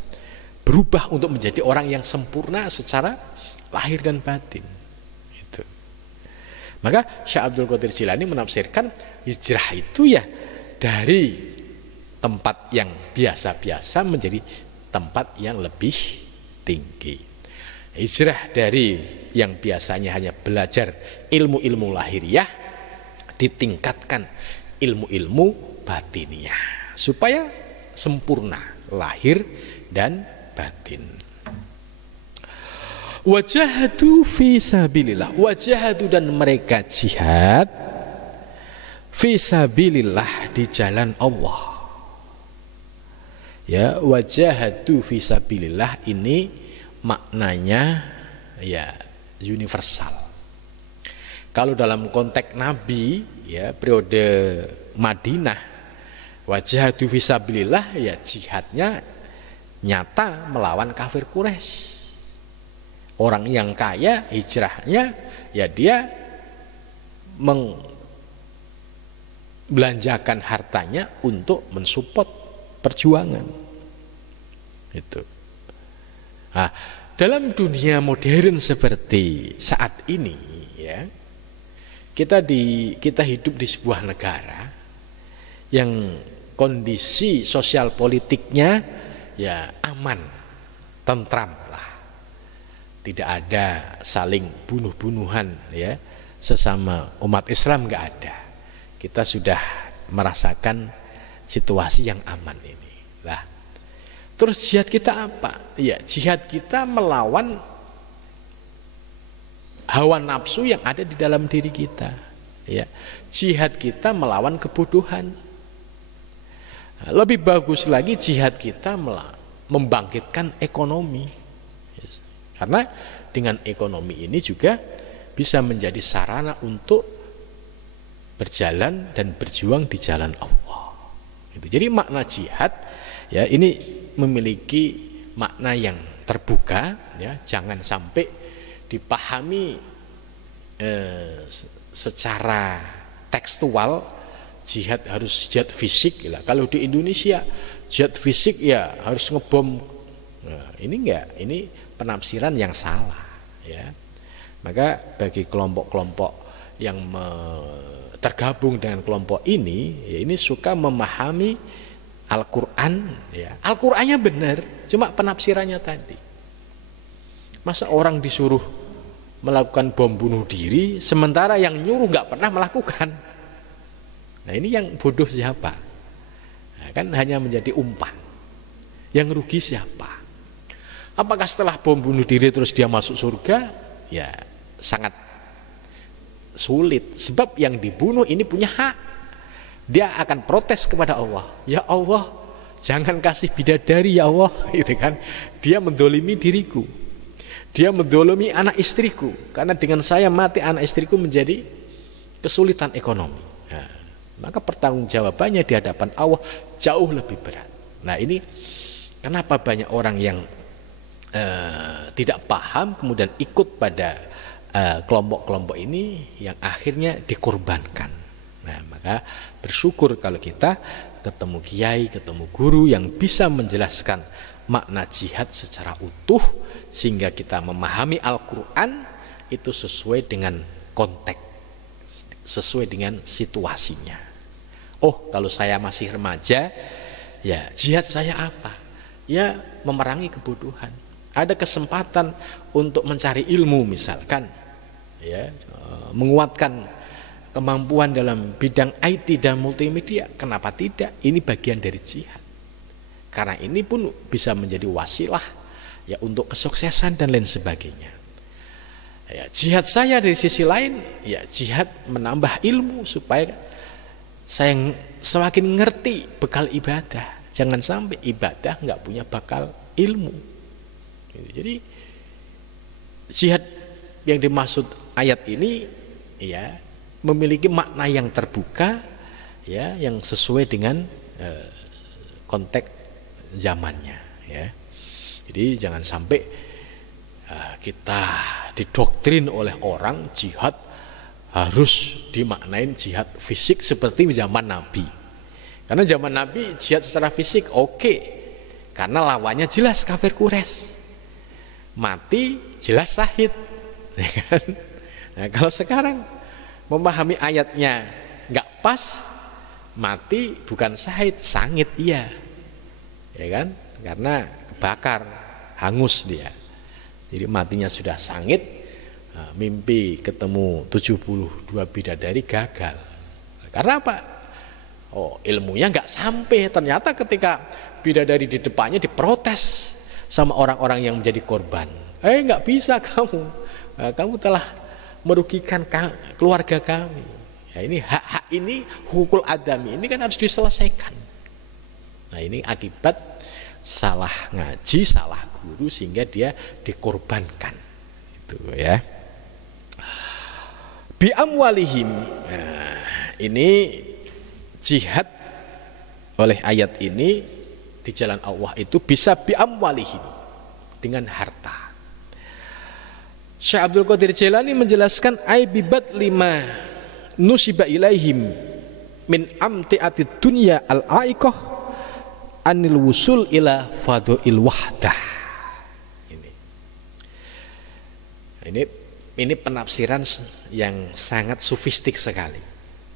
berubah untuk menjadi orang yang sempurna secara lahir dan batin. Maka Syekh Abdul Qadir Jailani menafsirkan hijrah itu ya dari tempat yang biasa-biasa menjadi tempat yang lebih tinggi. Hijrah dari yang biasanya hanya belajar ilmu-ilmu lahiriah ditingkatkan ilmu-ilmu batiniah, supaya sempurna, lahir dan batin. Wajahadu fi sabilillah, wajahadu dan mereka jihad fi sabilillah, di jalan Allah. Ya, wajahadu fi sabilillah ini maknanya ya universal. Kalau dalam konteks Nabi ya periode Madinah, wajahadu fi sabilillah ya jihadnya nyata melawan kafir Quraisy. Orang yang kaya hijrahnya ya dia belanjakan hartanya untuk mensupport perjuangan itu. Nah, dalam dunia modern seperti saat ini ya, kita hidup di sebuah negara yang kondisi sosial politiknya ya aman, tentram lah, tidak ada saling bunuh-bunuhan ya sesama umat Islam, nggak ada. Kita sudah merasakan situasi yang aman ini lah. Terus jihad kita apa? Ya jihad kita melawan hawa nafsu yang ada di dalam diri kita ya. Jihad kita melawan kebodohan. Lebih bagus lagi jihad kita membangkitkan ekonomi, karena dengan ekonomi ini juga bisa menjadi sarana untuk berjalan dan berjuang di jalan Allah. Jadi makna jihad ya ini memiliki makna yang terbuka ya, jangan sampai dipahami secara tekstual jihad harus jihad fisik lah. Kalau di Indonesia jihad fisik ya harus ngebom. Nah, ini enggak, ini penafsiran yang salah ya. Maka bagi kelompok-kelompok yang tergabung dengan kelompok ini ya, ini suka memahami Al-Qur'an ya. Al-Qur'annya benar, cuma penafsirannya tadi. Masa orang disuruh melakukan bom bunuh diri sementara yang nyuruh nggak pernah melakukan? Nah, ini yang bodoh siapa? Nah, kan hanya menjadi umpan. Yang rugi siapa? Apakah setelah bom bunuh diri terus dia masuk surga? Ya sangat sulit, sebab yang dibunuh ini punya hak. Dia akan protes kepada Allah, ya Allah jangan kasih bidadari ya Allah, gitu kan. Dia mendolimi diriku, dia mendolimi anak istriku, karena dengan saya mati anak istriku menjadi kesulitan ekonomi. Nah, maka pertanggungjawabannya di hadapan Allah jauh lebih berat. Nah, ini kenapa banyak orang yang tidak paham kemudian ikut pada kelompok-kelompok ini yang akhirnya dikorbankan. Nah, maka bersyukur kalau kita ketemu kiai, ketemu guru yang bisa menjelaskan makna jihad secara utuh sehingga kita memahami Al-Qur'an itu sesuai dengan konteks, sesuai dengan situasinya. Oh, kalau saya masih remaja, ya jihad saya apa? Ya memerangi kebodohan. Ada kesempatan untuk mencari ilmu misalkan, ya menguatkan kemampuan dalam bidang IT dan multimedia, kenapa tidak? Ini bagian dari jihad. Karena ini pun bisa menjadi wasilah ya untuk kesuksesan dan lain sebagainya. Ya, jihad saya dari sisi lain, ya jihad menambah ilmu supaya saya semakin ngerti bekal ibadah. Jangan sampai ibadah nggak punya bakal ilmu. Jadi jihad yang dimaksud ayat ini ya memiliki makna yang terbuka ya, yang sesuai dengan konteks zamannya ya. Jadi jangan sampai kita didoktrin oleh orang jihad harus dimaknain jihad fisik seperti zaman Nabi. Karena zaman Nabi jihad secara fisik oke, karena lawannya jelas kafir Quraisy. Mati jelas syahid, ya kan? Nah, kalau sekarang memahami ayatnya nggak pas, mati bukan syahid, sangit iya, ya kan? Karena kebakar, hangus dia. Jadi matinya sudah sangit, mimpi ketemu 72 bidadari gagal. Karena apa? Oh, ilmunya nggak sampai. Ternyata ketika bidadari di depannya diprotes sama orang-orang yang menjadi korban. Nggak bisa kamu. Kamu telah merugikan keluarga kami. Ya, ini hak-hak ini, hukul adami ini kan harus diselesaikan. Nah, ini akibat salah ngaji, salah guru sehingga dia dikorbankan. Itu ya. Bi amwalihim. Nah, ini jihad oleh ayat ini di jalan Allah itu bisa bi amwalihim, dengan harta. Syekh Abdul Qadir Jailani menjelaskan aibibat lima nusiba ilaihim min amti'atid dunya al-aiqah anil wusul ila fadu'il wahdah. Ini penafsiran yang sangat sofistik sekali.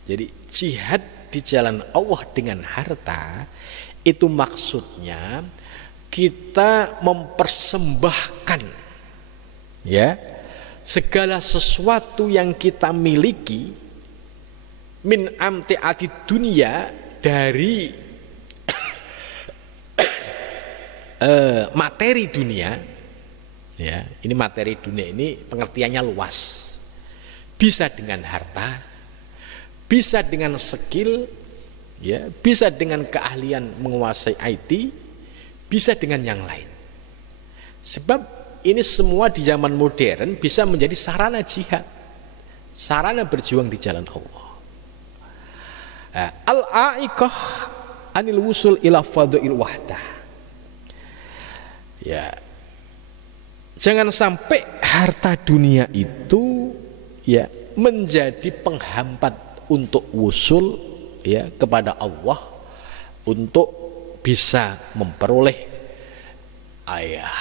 Jadi jihad di jalan Allah dengan harta itu maksudnya kita mempersembahkan ya segala sesuatu yang kita miliki min amti'ati dunia dari materi dunia ya. Ini materi dunia ini pengertiannya luas, bisa dengan harta, bisa dengan skill ya, bisa dengan keahlian menguasai IT, bisa dengan yang lain. Sebab ini semua di zaman modern bisa menjadi sarana jihad, sarana berjuang di jalan Allah. Al-aiqah anil wusul ila fadu'il wahdah. Ya, jangan sampai harta dunia itu ya menjadi penghambat untuk wusul ya kepada Allah, untuk bisa memperoleh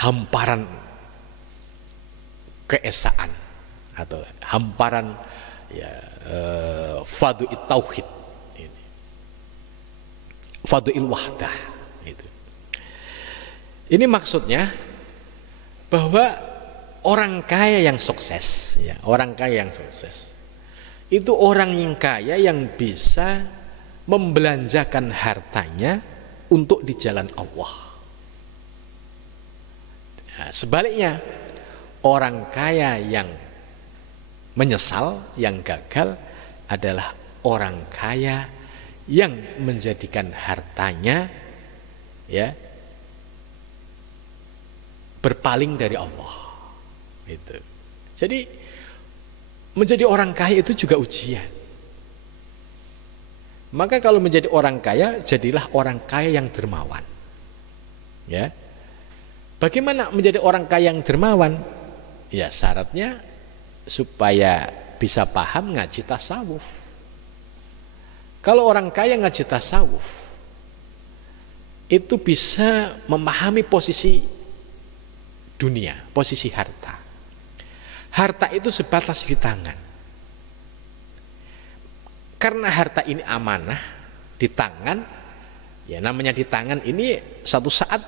hamparan keesaan atau hamparan ya fadu'it tauhid ini, fadu'il wahdah itu. Ini maksudnya bahwa orang kaya yang sukses ya, orang kaya yang sukses itu orang yang kaya yang bisa membelanjakan hartanya untuk di jalan Allah. Nah, sebaliknya orang kaya yang menyesal, yang gagal adalah orang kaya yang menjadikan hartanya ya berpaling dari Allah. Itu. Jadi menjadi orang kaya itu juga ujian. Maka kalau menjadi orang kaya, jadilah orang kaya yang dermawan. Ya. Bagaimana menjadi orang kaya yang dermawan? Ya syaratnya supaya bisa paham ngaji tasawuf. Kalau orang kaya ngaji tasawuf, itu bisa memahami posisi dunia, posisi harta. Harta itu sebatas di tangan. Karena harta ini amanah di tangan, ya namanya di tangan ini satu saat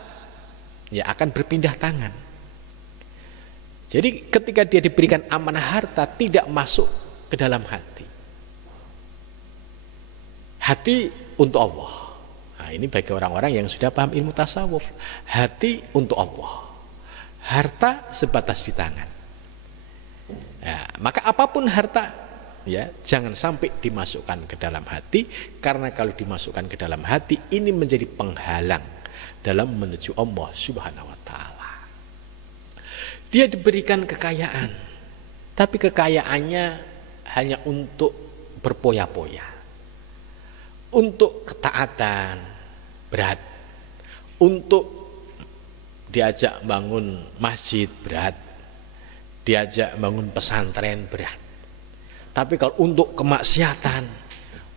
ya akan berpindah tangan. Jadi ketika dia diberikan amanah harta, tidak masuk ke dalam hati. Hati untuk Allah. Nah, ini bagi orang-orang yang sudah paham ilmu tasawuf. Hati untuk Allah. Harta sebatas di tangan. Nah, maka apapun harta, ya jangan sampai dimasukkan ke dalam hati, karena kalau dimasukkan ke dalam hati ini menjadi penghalang dalam menuju Allah Subhanahu wa taala. Dia diberikan kekayaan, tapi kekayaannya hanya untuk berpoya-poya. Untuk ketaatan berat, untuk diajak bangun masjid berat, diajak bangun pesantren berat. Tapi kalau untuk kemaksiatan,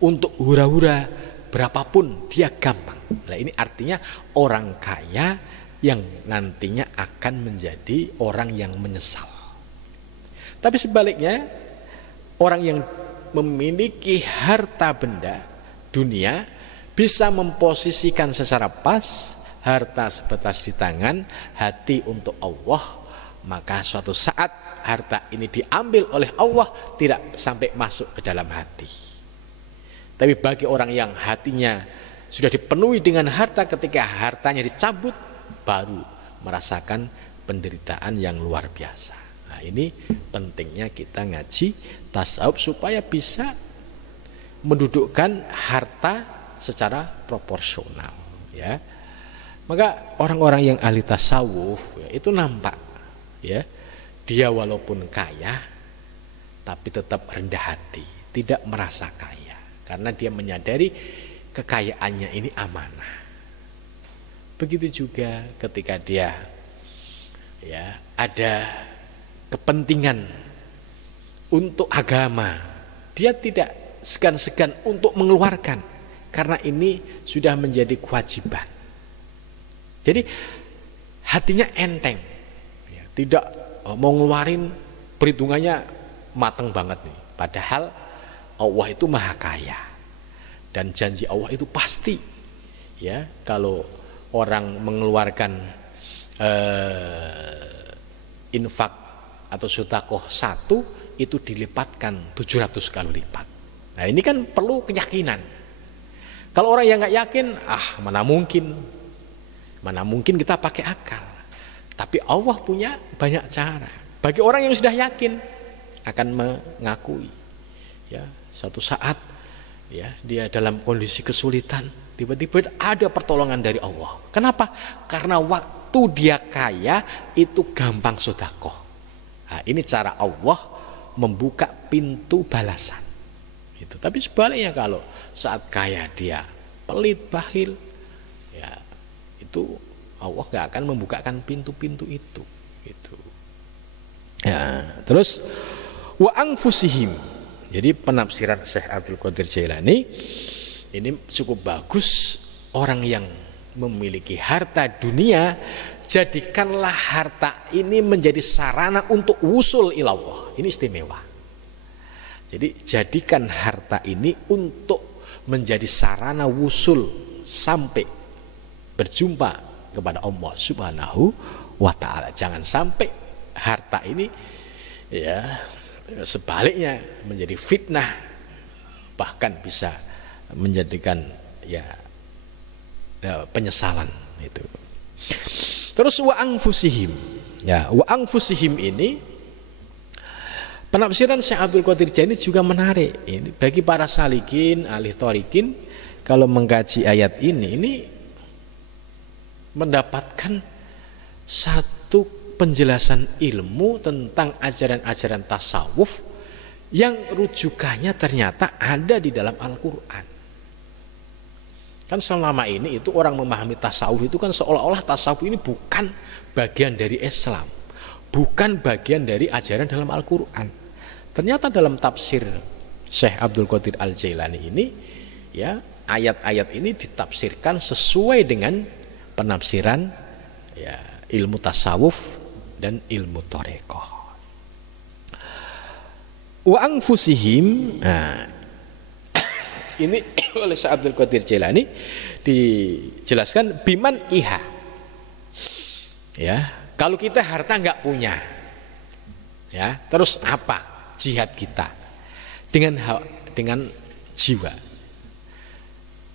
untuk hura-hura, berapapun dia gampang. Nah, ini artinya orang kaya yang nantinya akan menjadi orang yang menyesal. Tapi sebaliknya, orang yang memiliki harta benda dunia bisa memposisikan secara pas, harta sebatas di tangan, hati untuk Allah, maka suatu saat harta ini diambil oleh Allah, tidak sampai masuk ke dalam hati. Tapi bagi orang yang hatinya sudah dipenuhi dengan harta, ketika hartanya dicabut baru merasakan penderitaan yang luar biasa. Nah, ini pentingnya kita ngaji tasawuf supaya bisa mendudukkan harta secara proporsional, ya. Maka orang-orang yang ahli tasawuf ya, itu nampak, ya, dia walaupun kaya tapi tetap rendah hati, tidak merasa kaya, karena dia menyadari kekayaannya ini amanah. Begitu juga ketika dia, ya, ada kepentingan untuk agama, dia tidak segan-segan untuk mengeluarkan, karena ini sudah menjadi kewajiban. Jadi hatinya enteng, ya, tidak mau ngeluarin, perhitungannya mateng banget nih. Padahal Allah itu maha kaya dan janji Allah itu pasti, ya. Kalau orang mengeluarkan infak atau sedekah 1 itu dilipatkan 700 kali lipat. Nah, ini kan perlu keyakinan. Kalau orang yang nggak yakin, mana mungkin kita pakai akal. Tapi Allah punya banyak cara. Bagi orang yang sudah yakin akan mengakui, ya, suatu saat, ya, dia dalam kondisi kesulitan, tiba-tiba ada pertolongan dari Allah. Kenapa? Karena waktu dia kaya itu gampang sedekah. Nah, ini cara Allah membuka pintu balasan. Itu. Tapi sebaliknya kalau saat kaya dia pelit, bakhil, ya, itu Allah gak akan membukakan pintu-pintu itu. Gitu. Ya, terus wa anfusihim. Jadi penafsiran Syekh Abdul Qadir Jailani ini cukup bagus. Orang yang memiliki harta dunia, jadikanlah harta ini menjadi sarana untuk wusul ilallah. Ini istimewa. Jadi jadikan harta ini untuk menjadi sarana wusul sampai berjumpa kepada Allah Subhanahu wa ta'ala. Jangan sampai harta ini, ya, sebaliknya menjadi fitnah, bahkan bisa menjadikan, ya, penyesalan itu. Terus wa anfusihim. Ya, wa anfusihim ini penafsiran Syekh Abdul Qadir Jailani juga menarik. Ini bagi para salikin, ahli thorikin, kalau mengkaji ayat ini mendapatkan satu penjelasan ilmu tentang ajaran-ajaran tasawuf yang rujukannya ternyata ada di dalam Al-Quran. Kan selama ini itu orang memahami tasawuf itu kan seolah-olah tasawuf ini bukan bagian dari Islam, bukan bagian dari ajaran dalam Al-Quran. Ternyata dalam tafsir Syekh Abdul Qadir Al-Jailani ini, ya, ayat-ayat ini ditafsirkan sesuai dengan penafsiran, ya, ilmu tasawuf dan ilmu thariqah. Wa anfusihim, ini oleh Syekh Abdul Qadir Jailani dijelaskan biman iha. Ya, kalau kita harta nggak punya, ya, terus apa jihad kita? Dengan jiwa.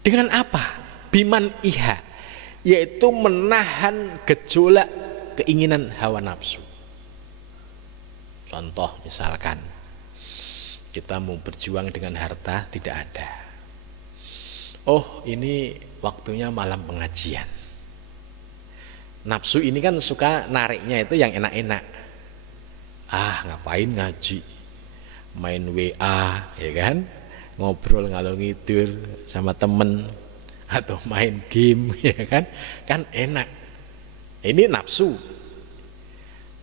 Dengan apa? Biman iha, yaitu menahan gejolak keinginan hawa nafsu. Contoh misalkan kita mau berjuang dengan harta, tidak ada. Oh, ini waktunya malam pengajian. Nafsu ini kan suka nariknya itu yang enak-enak. Ngapain ngaji, main WA, ya kan, ngobrol ngalor ngidul sama temen, atau main game, ya kan enak. Ini nafsu.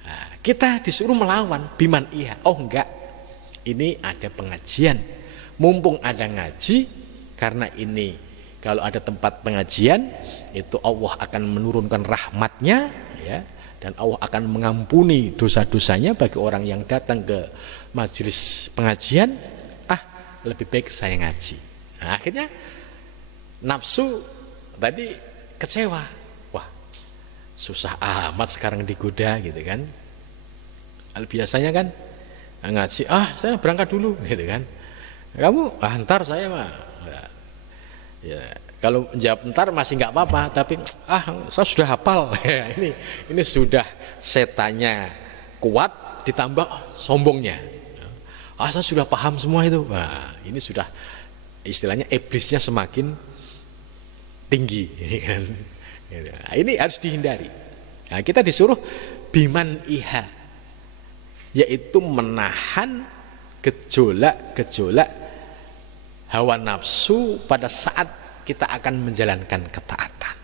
Nah, kita disuruh melawan biman iha. Oh enggak, ini ada pengajian, mumpung ada ngaji, karena ini kalau ada tempat pengajian itu Allah akan menurunkan rahmatnya, ya, dan Allah akan mengampuni dosa-dosanya bagi orang yang datang ke majelis pengajian. Lebih baik saya ngaji. Nah, akhirnya nafsu tadi kecewa. Wah, susah amat sekarang digoda, gitu kan. Biasanya kan ngaji, saya berangkat dulu, gitu kan. Kamu ntar saya mah Ya, kalau jawab ntar masih nggak apa-apa, tapi saya sudah hafal. Ini sudah setannya kuat ditambah sombongnya. Saya sudah paham semua itu. Nah, ini sudah istilahnya iblisnya semakin tinggi, ini kan. Nah, ini harus dihindari. Nah, kita disuruh biman iha, yaitu menahan gejolak-gejolak hawa nafsu pada saat kita akan menjalankan ketaatan.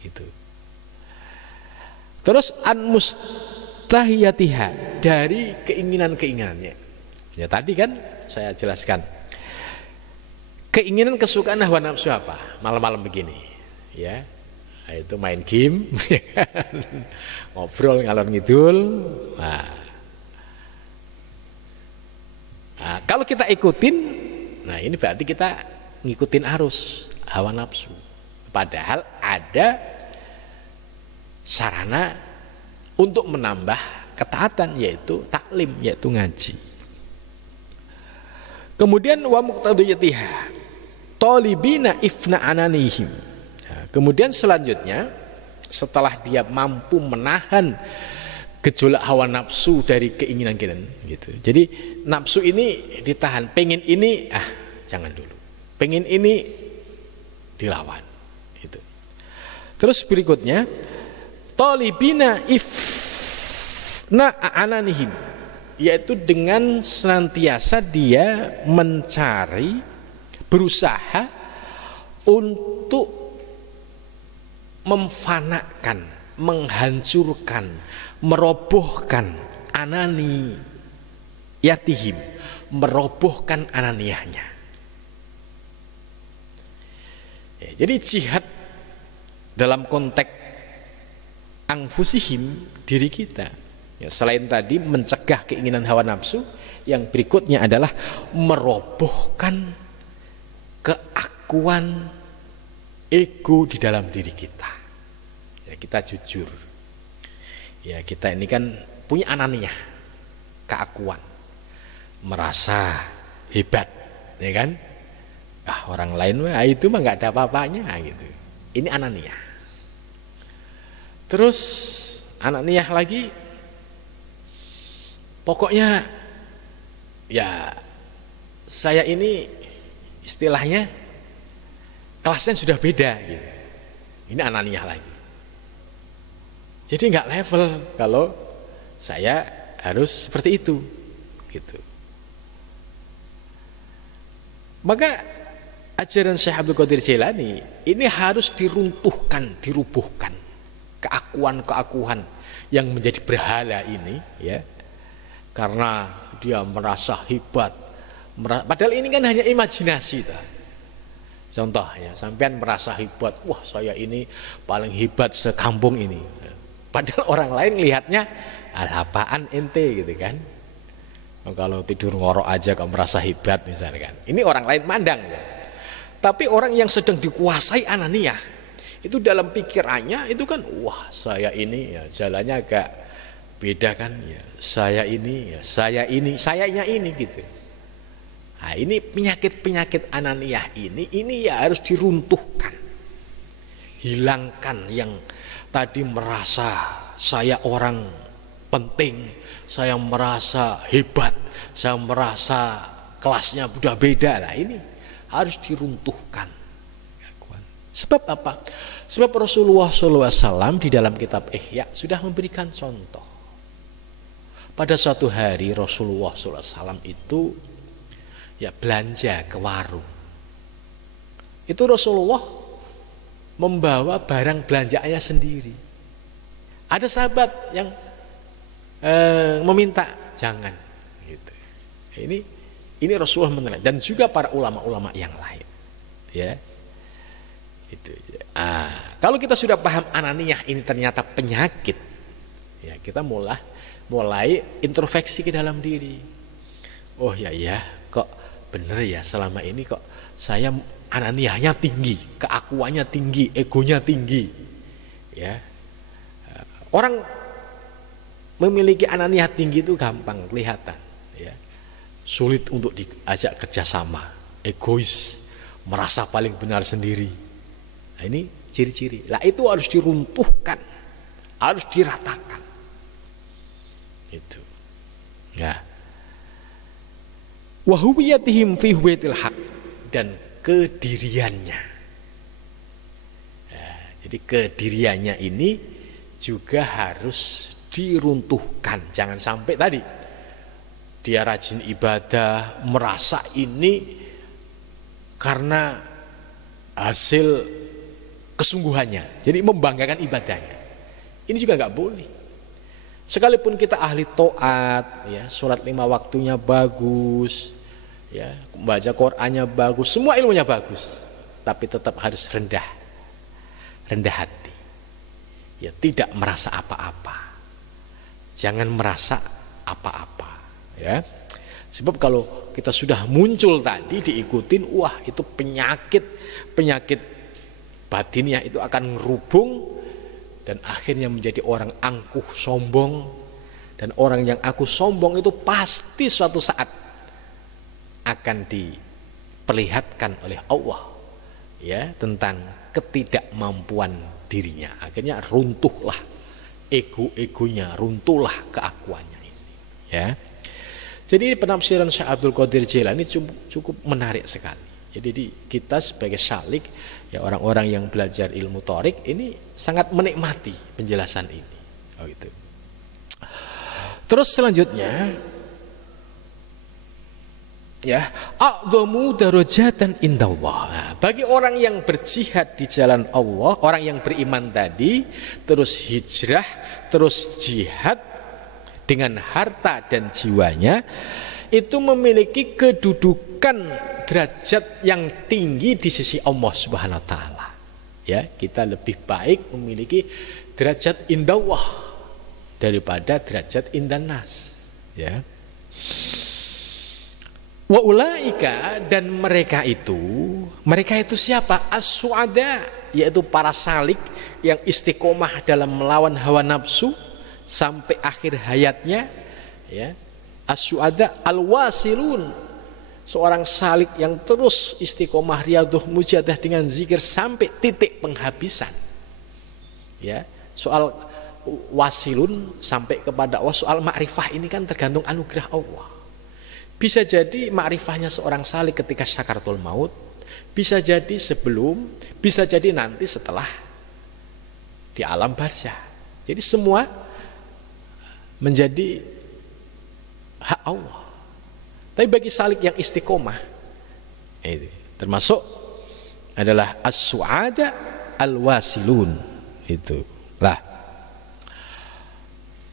Itu. Terus an mustahiyatiha, dari keinginan-keinginannya. Ya tadi kan saya jelaskan. Keinginan kesukaan hawa nafsu apa? Malam-malam begini, ya. Itu main game, ngobrol ngalor ngidul. Nah, kalau kita ikutin, nah ini berarti kita ngikutin arus hawa nafsu. Padahal ada sarana untuk menambah ketaatan, yaitu taklim, yaitu ngaji. Kemudian wa muqtadiyatiha talibina ifna ananihim. Nah, kemudian selanjutnya setelah dia mampu menahan gejolak hawa nafsu dari keinginan-keinginan gitu. Jadi nafsu ini ditahan, pengen ini jangan dulu. Pengen ini dilawan gitu. Terus berikutnya talibina ifna ananihim, yaitu dengan senantiasa dia mencari, berusaha untuk memfanakan, menghancurkan, merobohkan anani yatihim, merobohkan ananiyahnya. Ya, jadi jihad dalam konteks angfusihim, diri kita. Ya, selain tadi mencegah keinginan hawa nafsu, yang berikutnya adalah merobohkan keakuan ego di dalam diri kita. Ya, kita jujur. Ya, kita ini kan punya ananiyah, keakuan, merasa hebat, ya kan? Orang lain itu mah nggak ada apa-apanya gitu. Ini ananiyah. Terus ananiyah lagi, pokoknya ya saya ini istilahnya kelasnya sudah beda gitu. Ini ananiyah lagi. Jadi nggak level kalau saya harus seperti itu gitu. Maka ajaran Syekh Abdul Qadir Jailani ini harus diruntuhkan, dirubuhkan. Keakuan-keakuan yang menjadi berhala ini, ya, karena dia merasa hebat, padahal ini kan hanya imajinasi. Contoh ya, sampean merasa hebat, wah saya ini paling hebat sekampung ini, padahal orang lain lihatnya apaan ente gitu kan. Kalau tidur ngorok aja kamu merasa hebat misalkan, ini orang lain mandang ya. Tapi orang yang sedang dikuasai ananiyah, itu dalam pikirannya itu kan, wah saya ini ya jalannya agak beda kan ya, saya ini ya, sayanya ini gitu. Nah, ini penyakit-penyakit ananiyah ini ya harus diruntuhkan, hilangkan. Yang tadi merasa saya orang penting, saya merasa hebat, saya merasa kelasnya sudah beda, lah ini harus diruntuhkan. Sebab apa? Sebab Rasulullah SAW di dalam kitab Ihya sudah memberikan contoh. Pada suatu hari Rasulullah SAW itu ya belanja ke warung. Itu Rasulullah membawa barang belanjaannya sendiri. Ada sahabat yang meminta jangan. Gitu. Ini Rasulullah menerima, dan juga para ulama-ulama yang lain. Ya. Itu. Kalau kita sudah paham ananiyah ini ternyata penyakit, ya kita mulai introspeksi ke dalam diri. Oh ya kok bener ya selama ini kok saya ananiyahnya tinggi, keakuannya tinggi, egonya tinggi. Ya, orang memiliki ananiyah tinggi itu gampang kelihatan, ya, sulit untuk diajak kerjasama. egois, merasa paling benar sendiri. Nah, ini ciri-ciri. Lah itu harus diruntuhkan, harus diratakan. Itu. Ya. Wa huwiyatihim fi huwiyatil haq, dan kediriannya. Ya, jadi kediriannya ini juga harus diruntuhkan. Jangan sampai tadi dia rajin ibadah, merasa ini karena hasil kesungguhannya, jadi membanggakan ibadahnya. Ini juga nggak boleh. Sekalipun kita ahli taat, ya, sholat 5 waktunya bagus, ya, baca Qur'annya bagus, semua ilmunya bagus, tapi tetap harus rendah hati, ya, tidak merasa apa-apa, jangan merasa apa-apa, ya. Sebab kalau kita sudah muncul tadi diikutin, wah itu penyakit batinnya itu akan ngerubung, dan akhirnya menjadi orang angkuh sombong. Dan orang yang angkuh sombong itu pasti suatu saat akan diperlihatkan oleh Allah, ya, tentang ketidakmampuan dirinya. Akhirnya runtuhlah ego-egonya, runtuhlah keakuannya ini, ya. Jadi ini penafsiran Syekh Abdul Qadir Jailani cukup menarik sekali. Jadi kita sebagai salik, ya, orang-orang yang belajar ilmu thorik ini sangat menikmati penjelasan ini. Oh, gitu. Terus selanjutnya, ya, a'dhamu darajatan indallah. Nah, bagi orang yang berjihad di jalan Allah, orang yang beriman tadi, terus hijrah, terus jihad dengan harta dan jiwanya, itu memiliki kedudukan derajat yang tinggi di sisi Allah Subhanahu wa taala. Ya, kita lebih baik memiliki derajat indallah daripada derajat indannas, ya. Wa ulaika, dan mereka itu siapa? As-su'ada, yaitu para salik yang istiqomah dalam melawan hawa nafsu sampai akhir hayatnya, ya. As-su'ada al-wasilun, seorang salik yang terus istiqomah riyadhah mujahadah dengan zikir sampai titik penghabisan. Ya, soal wasilun sampai kepada Allah, soal ma'rifah ini kan tergantung anugerah Allah. Bisa jadi ma'rifahnya seorang salik ketika syakaratul maut, bisa jadi sebelum, bisa jadi nanti setelah di alam barzah. Jadi semua menjadi hak Allah. Tapi bagi salik yang istiqomah, ini termasuk adalah as-su'ada al-wasilun. Itu lah,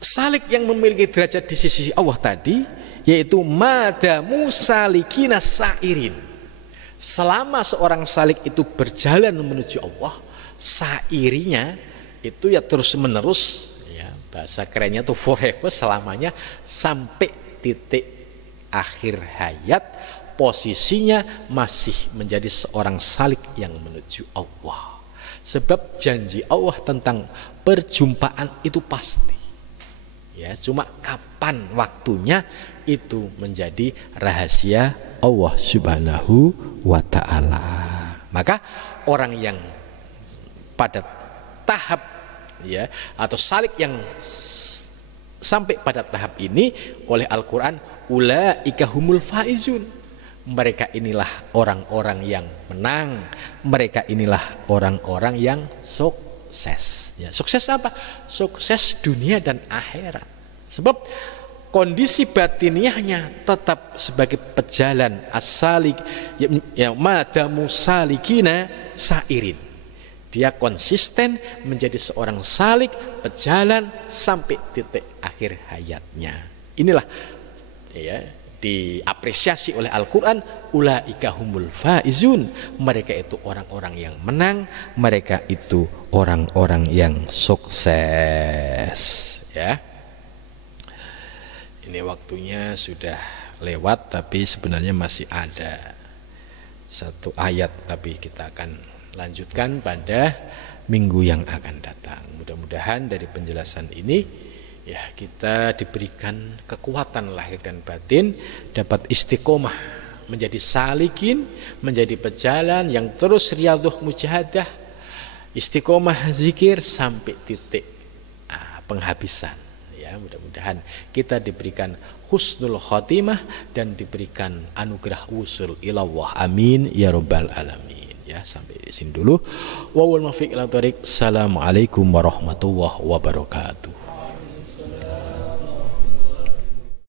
salik yang memiliki derajat di sisi Allah tadi, yaitu madamu salikina sa'irin. Selama seorang salik itu berjalan menuju Allah, sairinya itu ya terus menerus, ya, bahasa kerennya tuh forever, selamanya, sampai titik akhir hayat posisinya masih menjadi seorang salik yang menuju Allah. Sebab janji Allah tentang perjumpaan itu pasti, ya, cuma kapan waktunya itu menjadi rahasia Allah Subhanahu wa ta'ala. Maka orang yang pada tahap, ya, atau salik yang sampai pada tahap ini oleh Al-Quran, ulaika humul faizun, mereka inilah orang-orang yang menang, mereka inilah orang-orang yang sukses. Ya, sukses apa? Sukses dunia dan akhirat. Sebab kondisi batiniahnya tetap sebagai pejalan as-salik, ya, madamu salikina sa'irin. Dia konsisten menjadi seorang salik, pejalan sampai titik akhir hayatnya. Inilah, ya, diapresiasi oleh Al-Quran, ulaika humul faizun, mereka itu orang-orang yang menang, mereka itu orang-orang yang sukses, ya. Ini waktunya sudah lewat, tapi sebenarnya masih ada satu ayat, tapi kita akan lanjutkan pada minggu yang akan datang. Mudah-mudahan dari penjelasan ini, ya, kita diberikan kekuatan lahir dan batin, dapat istiqomah menjadi salikin, menjadi pejalan yang terus riyadhah mujahadah, istiqomah zikir sampai titik penghabisan. Ya, mudah-mudahan kita diberikan husnul khotimah dan diberikan anugerah wusul ilallah. Amin ya rabbal alamin. Ya, sampai di sini dulu. Wal muwaffiq ila thoriq. Assalamualaikum warahmatullahi wabarakatuh.